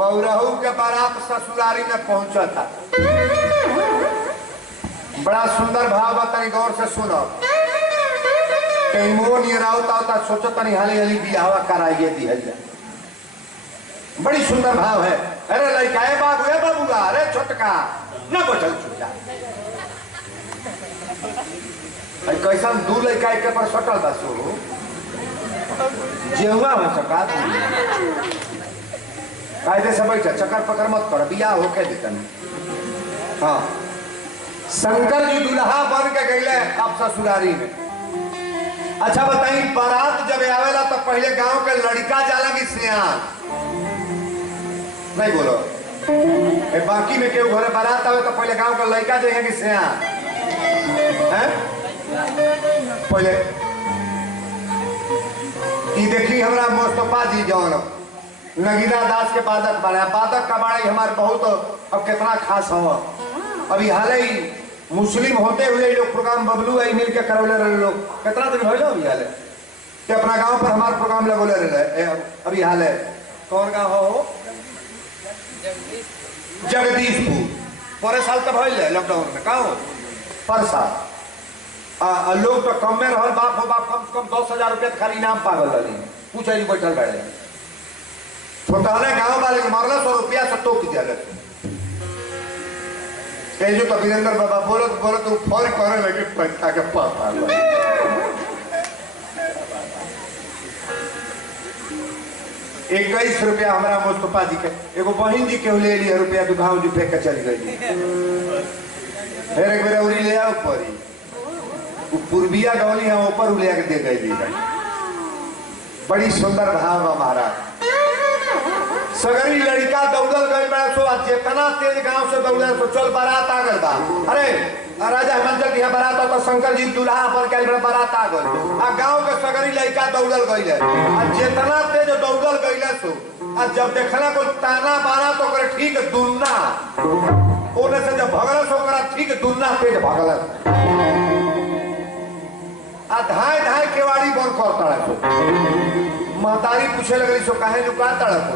बौरहू के बारात ससुरारी में पहुंचा था। बड़ा सुंदर भाव बा, तनी गौर से सुनो। कहीं मुंह नहीं रावता होता सोचो तनी हाली हाली बियाहवा कराइए दिया जाए। बड़ी सुंदर भाव है। अरे लड़का है बाबू है बाबूगा, अरे छोटका न बैठल छूटा कैसा दू लड़का एक पर सटल बा सो जेहुआ हो सका कायदे से बैठा चक्कर पकड़ मत कर बियाह होके देतन। हाँ शंकर जी दुल्हा बन के गईले अब ससुरारी में। अच्छा बताई बारात जब आवेला तो पहले गांव के लड़का जाला कि सियान नहीं बोलो बाकी में केहू घरे बारात आवे तो पहले गांव का लड़का जाए कि सियान है पहले देखी हमरा मुस्तफा जी जौन नगीना दास के बादक बाड़े बादक का बाड़े हमारे बहुत अब कितना खास हो। अभी हाल ही मुस्लिम होते हुए लोग प्रोग्राम बबलू आई मिल के करौले रहे लोग कितना दिन हो अभी हाल कि अपना गांव पर हमारे प्रोग्राम लगोले रहे अभी हाल है। कौन गाँव हो जगदीशपुर पूरे साल तब हो लॉकडाउन में कहा पर साल लोग तो कम में रहल बाप हो बाप कम से कम 10,000 रुपया खाली इनाम पागल रही पूछे बैठल बैठे तो कहले गाँव वाले मारला 100 रुपया से टोक दिया जो तो वीरेंद्र बाबा बोलो तो फौर करे लगे पैसा के पास 21 रुपया हमारा मुस्तफा जी के एगो बहन जी के ले लिया रुपया तो गाँव जी फेंक के चली गई फिर एक बेर उरी ले आओ परी पूर्विया गौली है ऊपर ले के दे गई बड़ी सुंदर भाव बा महाराज। सगरी लड़का दौड़ल गई बड़ा सो जितना तेज गांव से दौड़े तो चल बारात आ गल बा। अरे राजा हिमांचल की बारात तो शंकर जी दुल्हा पर के बारात आ गल आ गांव के सगरी लड़का दौड़ल गई आ जितना तेज दौड़ल गई सो आ जब देखला को ताना बाना तो करे ठीक दुन्ना ओने से जब भगल सो करा ठीक दुन्ना तेज भगल आ धाय धाय केवाड़ी बंद कर तड़ा महतारी पूछे लगली सो काहे लुका तड़ा तो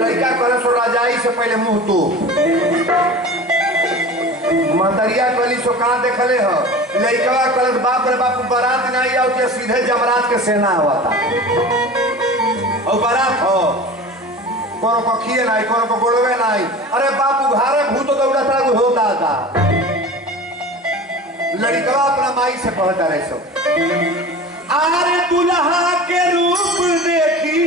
लड़का कहले सो राजाई से पहले मुंह तो महतरिया कहली सो कहाँ देखले हो लड़का कहले बाप रे बाप बारात नहीं आओ के सीधे जमरात के सेना हुआ था और बारात हो कोनो को खिए नहीं कोनो को गोड़वे नहीं। अरे बाप उघारे भूत दौड़ा था होता था लड़का अपना माई से कहता रहे सो अरे दुल्हा के रूप देखी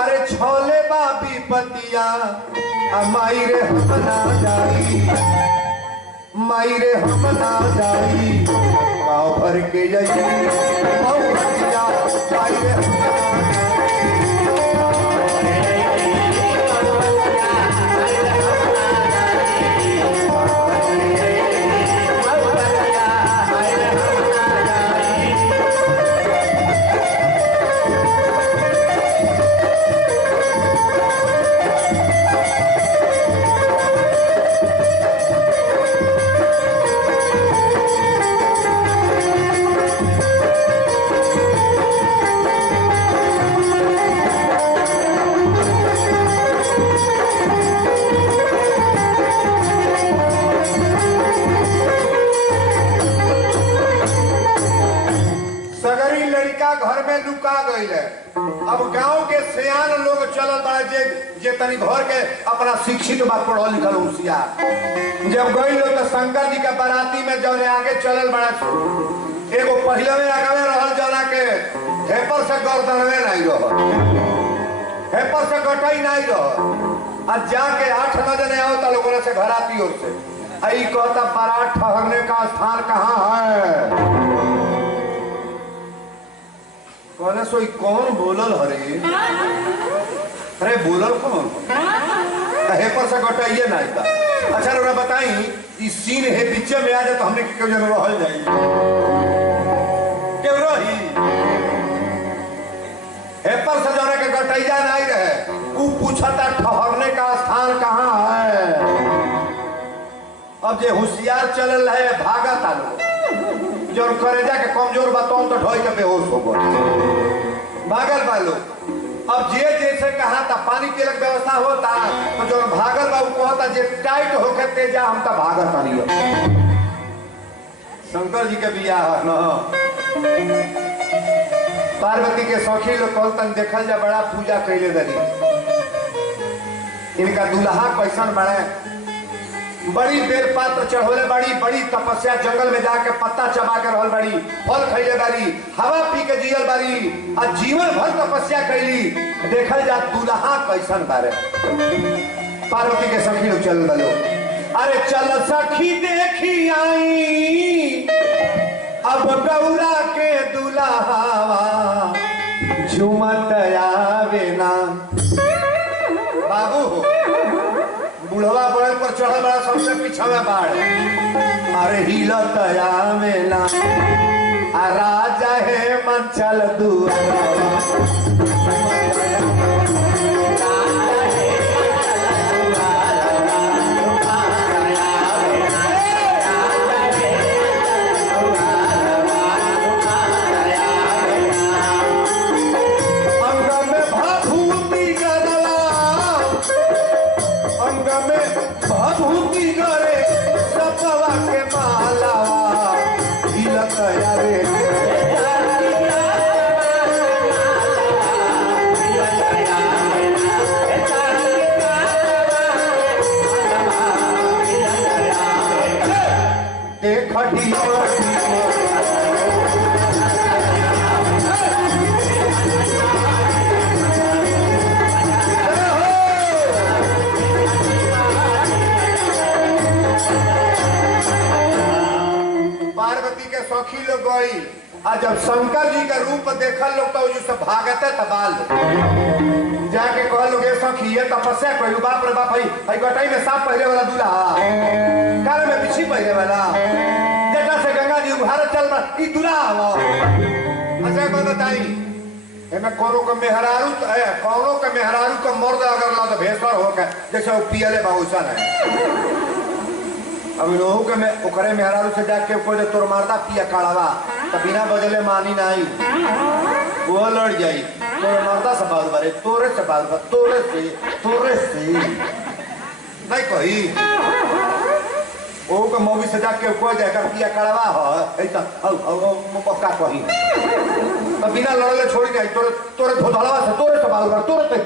अरे छोले बाबी पतिया माई रे हम ना जाई माई रे हम ना जाई गाँव भर के जाई माई रे हम ना घर में लुका गई है। अब गांव के सियान लोग चलल बड़ा जे तनी घर के अपना शिक्षित बा पढ़ल लिखल होशियार जब गई लोग तो शंकर जी के बाराती में जौने आगे चलल बड़ा एगो पहले में आगे रहल जौना के हेपर से गर्दनवे नहीं रह हेपर से गटाई नहीं रह आज जाके 8-9 जने आओ तो लोगों से घर आती ओर से आई कहता बारात ठहरने का स्थान कहाँ है कहने सो कौन बोलल हरे अरे बोलल कौन हेपर से गटाइए नहीं था। अच्छा लोग बताई इस सीन है पीछे में आ जाए तो हमने क्यों जन रह जाए क्यों रही हेपर से जाने के गटाइया नहीं रहे वो पूछा था ठहरने का स्थान कहाँ है। अब जे होशियार चलल है भागा था जो करेजा के कमजोर बताओ तो ढोई के बेहोश हो गए भागल बालो। अब जे जैसे कहा था पानी के लग व्यवस्था होता तो जो भागल बाबू कहता जे टाइट होके तेजा हम तो भागत नहीं। शंकर जी के बियाह न पार्वती के सौखी लोग कहतन देखल जा बड़ा पूजा कैले दरी इनका दुल्हा कैसन बड़े बड़ी बेलपात्र चढ़ोले बड़ी बड़ी तपस्या जंगल में जाके पत्ता चबा के रहल बड़ी फल खैले बारी हवा पी के जियल बारी आ जीवन भर तपस्या कैली देखल जा दुल्हा कैसन बारे पार्वती के सखी लोग चल गलो अरे चल सखी देखी आई अब गौरा के दुल्हावा झुमत आवे ना बाबू हो बुढ़वा बड़े पर चढ़ल बड़ा सबसे पीछा में बाढ़ अरे हिलत आवे ना आ राजा है मन चल पार्वती के सखी लोग गई और जब शंकर जी का रूप देखल लोग तो जो भागते तबाल जाके कह लोग सखी ये तपस्या करू बाप रे बाप हई गटाई में सांप पहले वाला दूल्हा काल में बिछी पहले वाला जटा से गंगा जी उभार चल रहा ई दूल्हा हो अच्छा कोई बताई एमे कोनो के मेहरारू कोनो के मेहरारू का मर्द अगर ला तो भेसर हो के जैसे वो पियले बाबूसन है अब लोहू के में ओकरे मेहरारू से जाके कोई तोर मारदा पिया काढ़ावा तो बिना बजले मानी नहीं वो लड़ जाई तोर मारदा से बात बारे तोरे से बात तोरे से नहीं कही ओ के मौगी से जाके कोई जाकर पिया काढ़ावा हो ऐसा का कही तो बिना लड़ले छोड़ी नहीं तोरे धोधड़वा से तोरे से बात तोरे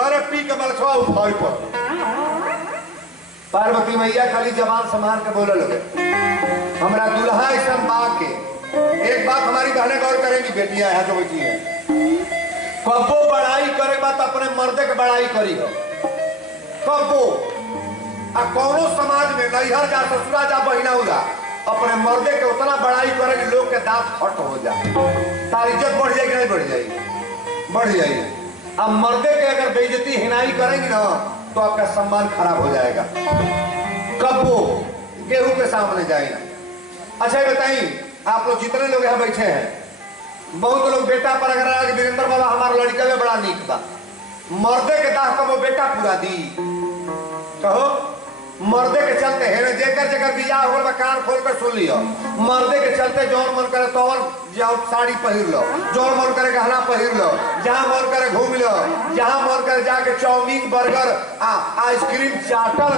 बारे पी के मलछवा उठाई पर पार्वती मैया खाली जबान संभाल के बोले लगे हमारा दुल्हा ऐसा माँ के एक बात हमारी बहनें गौर करेंगी बेटियां है जो बेटी है कब्बो बड़ाई करे बात अपने मर्दे के बड़ाई करी हो कब्बो आ कौनो समाज में नैहर जा ससुरा जा बहिना हुआ अपने मर्दे के उतना बड़ाई करे कि लोग के दांत फट हो जाए तार इज्जत बढ़ जाएगी नहीं बढ़ जाएगी बढ़ जाएगी अब मर्दे के अगर बेइज्जती हिनाई करेंगी ना तो आपका सम्मान खराब हो जाएगा कब वो गेहूं के सामने जाएगा अच्छा ये बताइए आप लोग जितने लोग यहाँ बैठे हैं बहुत लोग बेटा पर अगर वीरेंद्र बाबा हमारा लड़का में बड़ा नीक था मर्दे के दाह का वो बेटा पूरा दी कहो मर्दे के चलते है जेकर जेकर बियाह हो कान खोल कर सुन लियो मर्दे के चलते जौन मन करे तो जाओ साड़ी पहिर लो जौन मन करे गहना पहिर लो जहां मन करे घूम लो जहां मन करे जाके चाउमीन बर्गर आइसक्रीम चाटल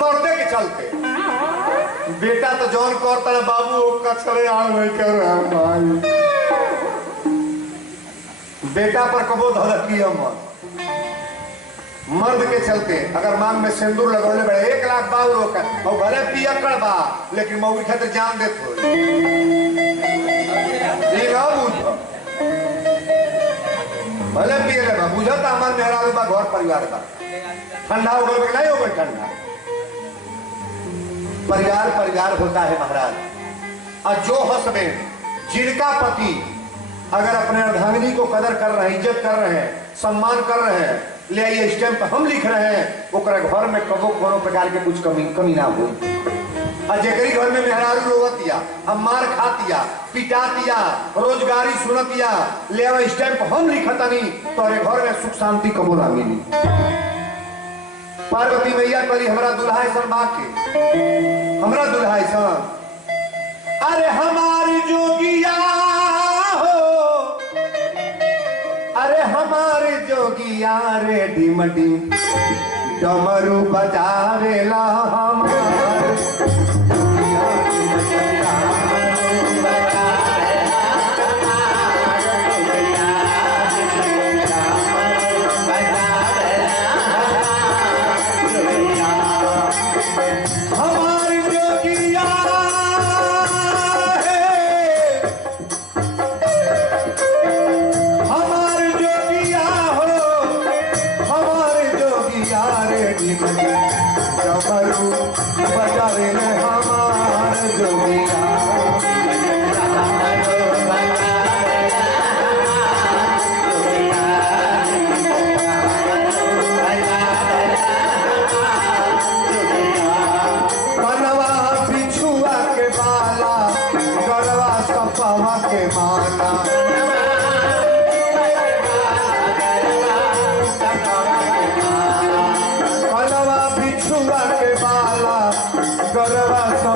मर्दे के चलते बेटा तो जौन करता है बाबू कचरे आड़ नहीं कर रहा बेटा पर कबो धड़की मन मर्द के चलते अगर मांग में सिंदूर लगौले बड़े 1 लाख बाऊ रोका और भले पियक्कड़ बा लेकिन मौगी खातिर जान देत हो भले पिए बा बुझत हमार मेहरारू बा घर परिवार बा ठंडा हो गए नहीं हो गए ठंडा परिवार परिवार होता है महाराज और जो हस्बैंड जिनका पति अगर अपने अर्धांगिनी को कदर कर रहे हैं इज्जत कर रहे हैं सम्मान कर रहे हैं ले आइए स्टैंप हम लिख रहे हैं ओकरा घर में कबो कोनो प्रकार के कुछ कमी ना हो और जेकरी घर में मेहरारू रोवतिया हम मार खातिया पिटातिया रोजगारी सुनतिया ले आवे स्टैंप हम लिखतनी तोरे घर में सुख शांति कबो ना मिली पार्वती मैया कली हमरा दुल्हा ऐसा बाके हमरा दुल्हा ऐसा अरे हमारी जोगिया अरे हमारे जोगिया रे डिमडी डमरू बजावेला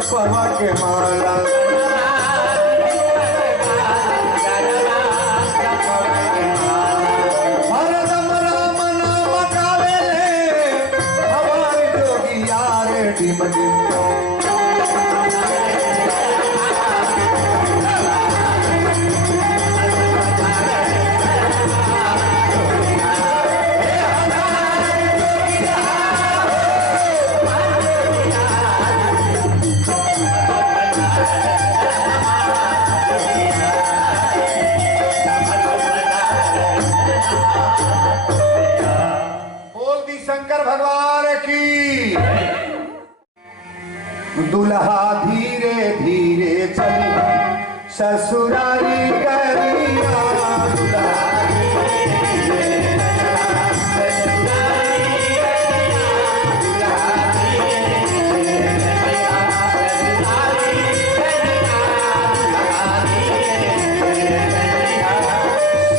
सपवा के माला हरदम राम नाम गावेले हमारे जोगी यारे डिम डिम बोल दी शंकर भगवान की। दुल्हा धीरे धीरे चली ससुरारी गरिया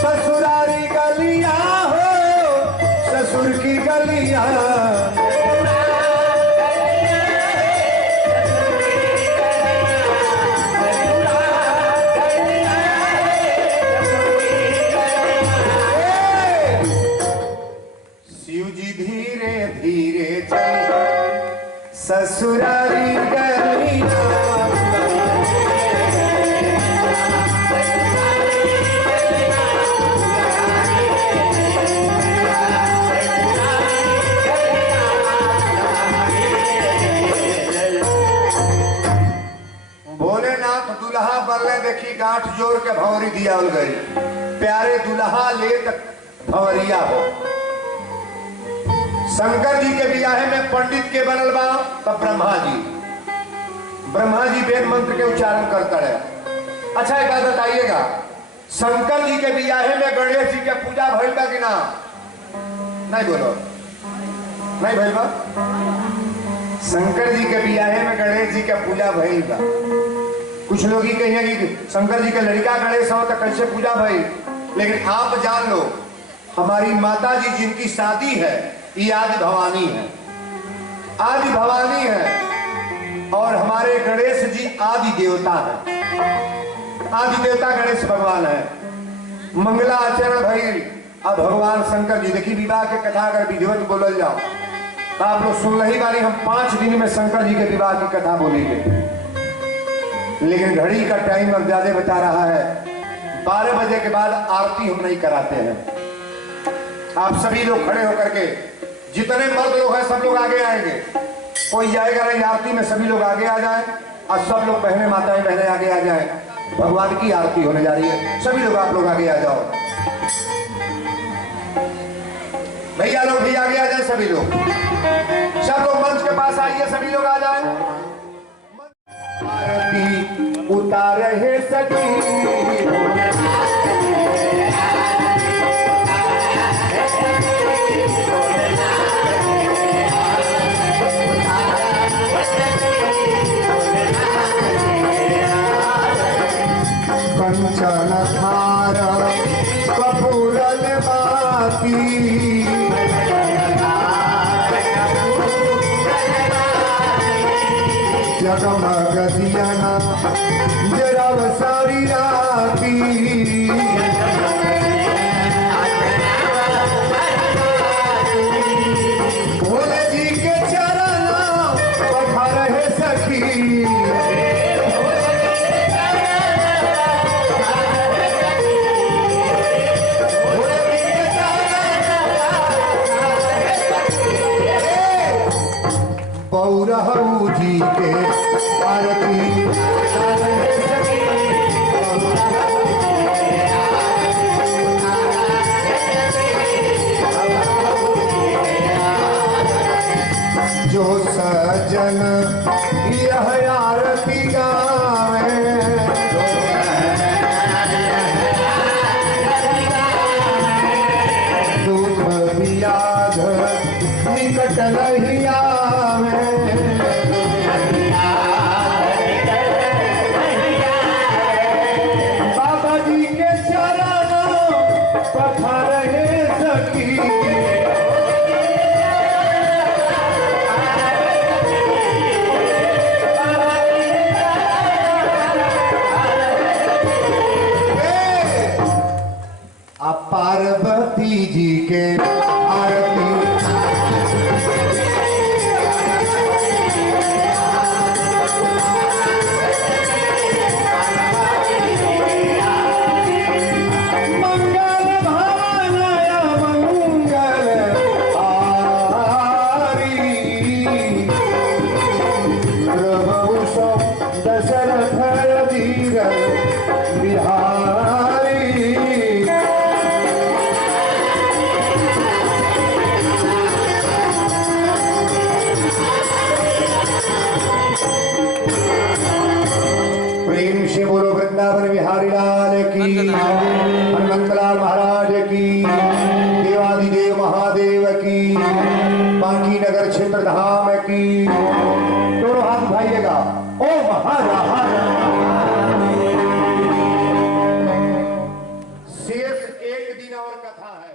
ससुरारी गलिया हो ससुर की गलिया शिव जी धीरे धीरे चले ससुरारी गलिया भोलेनाथ दुल्हा बल्ले देखी गांठ जोड़ के भंवरी दिया गई प्यारे दुल्हा ले भंवरिया हो। शंकर जी के बियाहे में पंडित के बनल बा तब ब्रह्मा जी वेद मंत्र के उच्चारण करता रहे। अच्छा एक बात बताइएगा, शंकर जी के बियाहे में गणेश जी के पूजा भइल बा कि ना? नहीं बोलो, नहीं भइल बा। शंकर जी के बियाहे में गणेश जी का पूजा भइल बा। कुछ लोग ही कहेंगे कि शंकर जी के लड़का गणेश हो तो कैसे पूजा भइल, लेकिन आप जान लो हमारी माता जी जिनकी शादी है ये आदि भवानी है, आदि भवानी है और हमारे गणेश जी आदि देवता है, आदि देवता गणेश भगवान है। मंगला आचरण भइल। अब भगवान शंकर जी देखी विवाह के कथा अगर विधिवत बोलल जाओ तो आप लोग सुन रही बारी हम 5 दिन में शंकर जी के विवाह की कथा बोलेंगे, लेकिन घड़ी का टाइम अब ज्यादा बता रहा है। 12 बजे के बाद आरती हम नहीं कराते हैं। आप सभी लोग खड़े होकर के, जितने मर्द लोग हैं सब लोग आगे आएंगे, कोई जाएगा नहीं, आरती में सभी लोग आगे आ जाए और सब लोग बहने माताएं बहने आगे आ जाए। भगवान की आरती होने जा रही है, सभी लोग आप लोग आगे आ जाओ। भैया लोग भी आगे आ जाए, सभी लोग, सब लोग मंच के पास आइए, सभी लोग आ जाए। आरती उतारे है सखी कंचन थार कपूरल बाती जगमग दियना जरब सारी राती भोले जी के चरण पधार है सखी पौरहू जी के आरती जो सजन यह आरती गावे दुख बियाध निकट नहीं आवे बाबा जी के चरण पधार है सखी बाबा जी आप पार्वती जी के आरती मंगल भवनय मंगल हारी प्रभु सो दशरथ धीर बिहारी प्रेम से बोलो वृंदावन बिहारी लाल की हनुमंतलाल महाराज की देवादिदेव महादेव की बांकी नगर क्षेत्र धाम की दोनों हाथ उठाइएगा ओ महाराज शेष एक दिन और कथा है।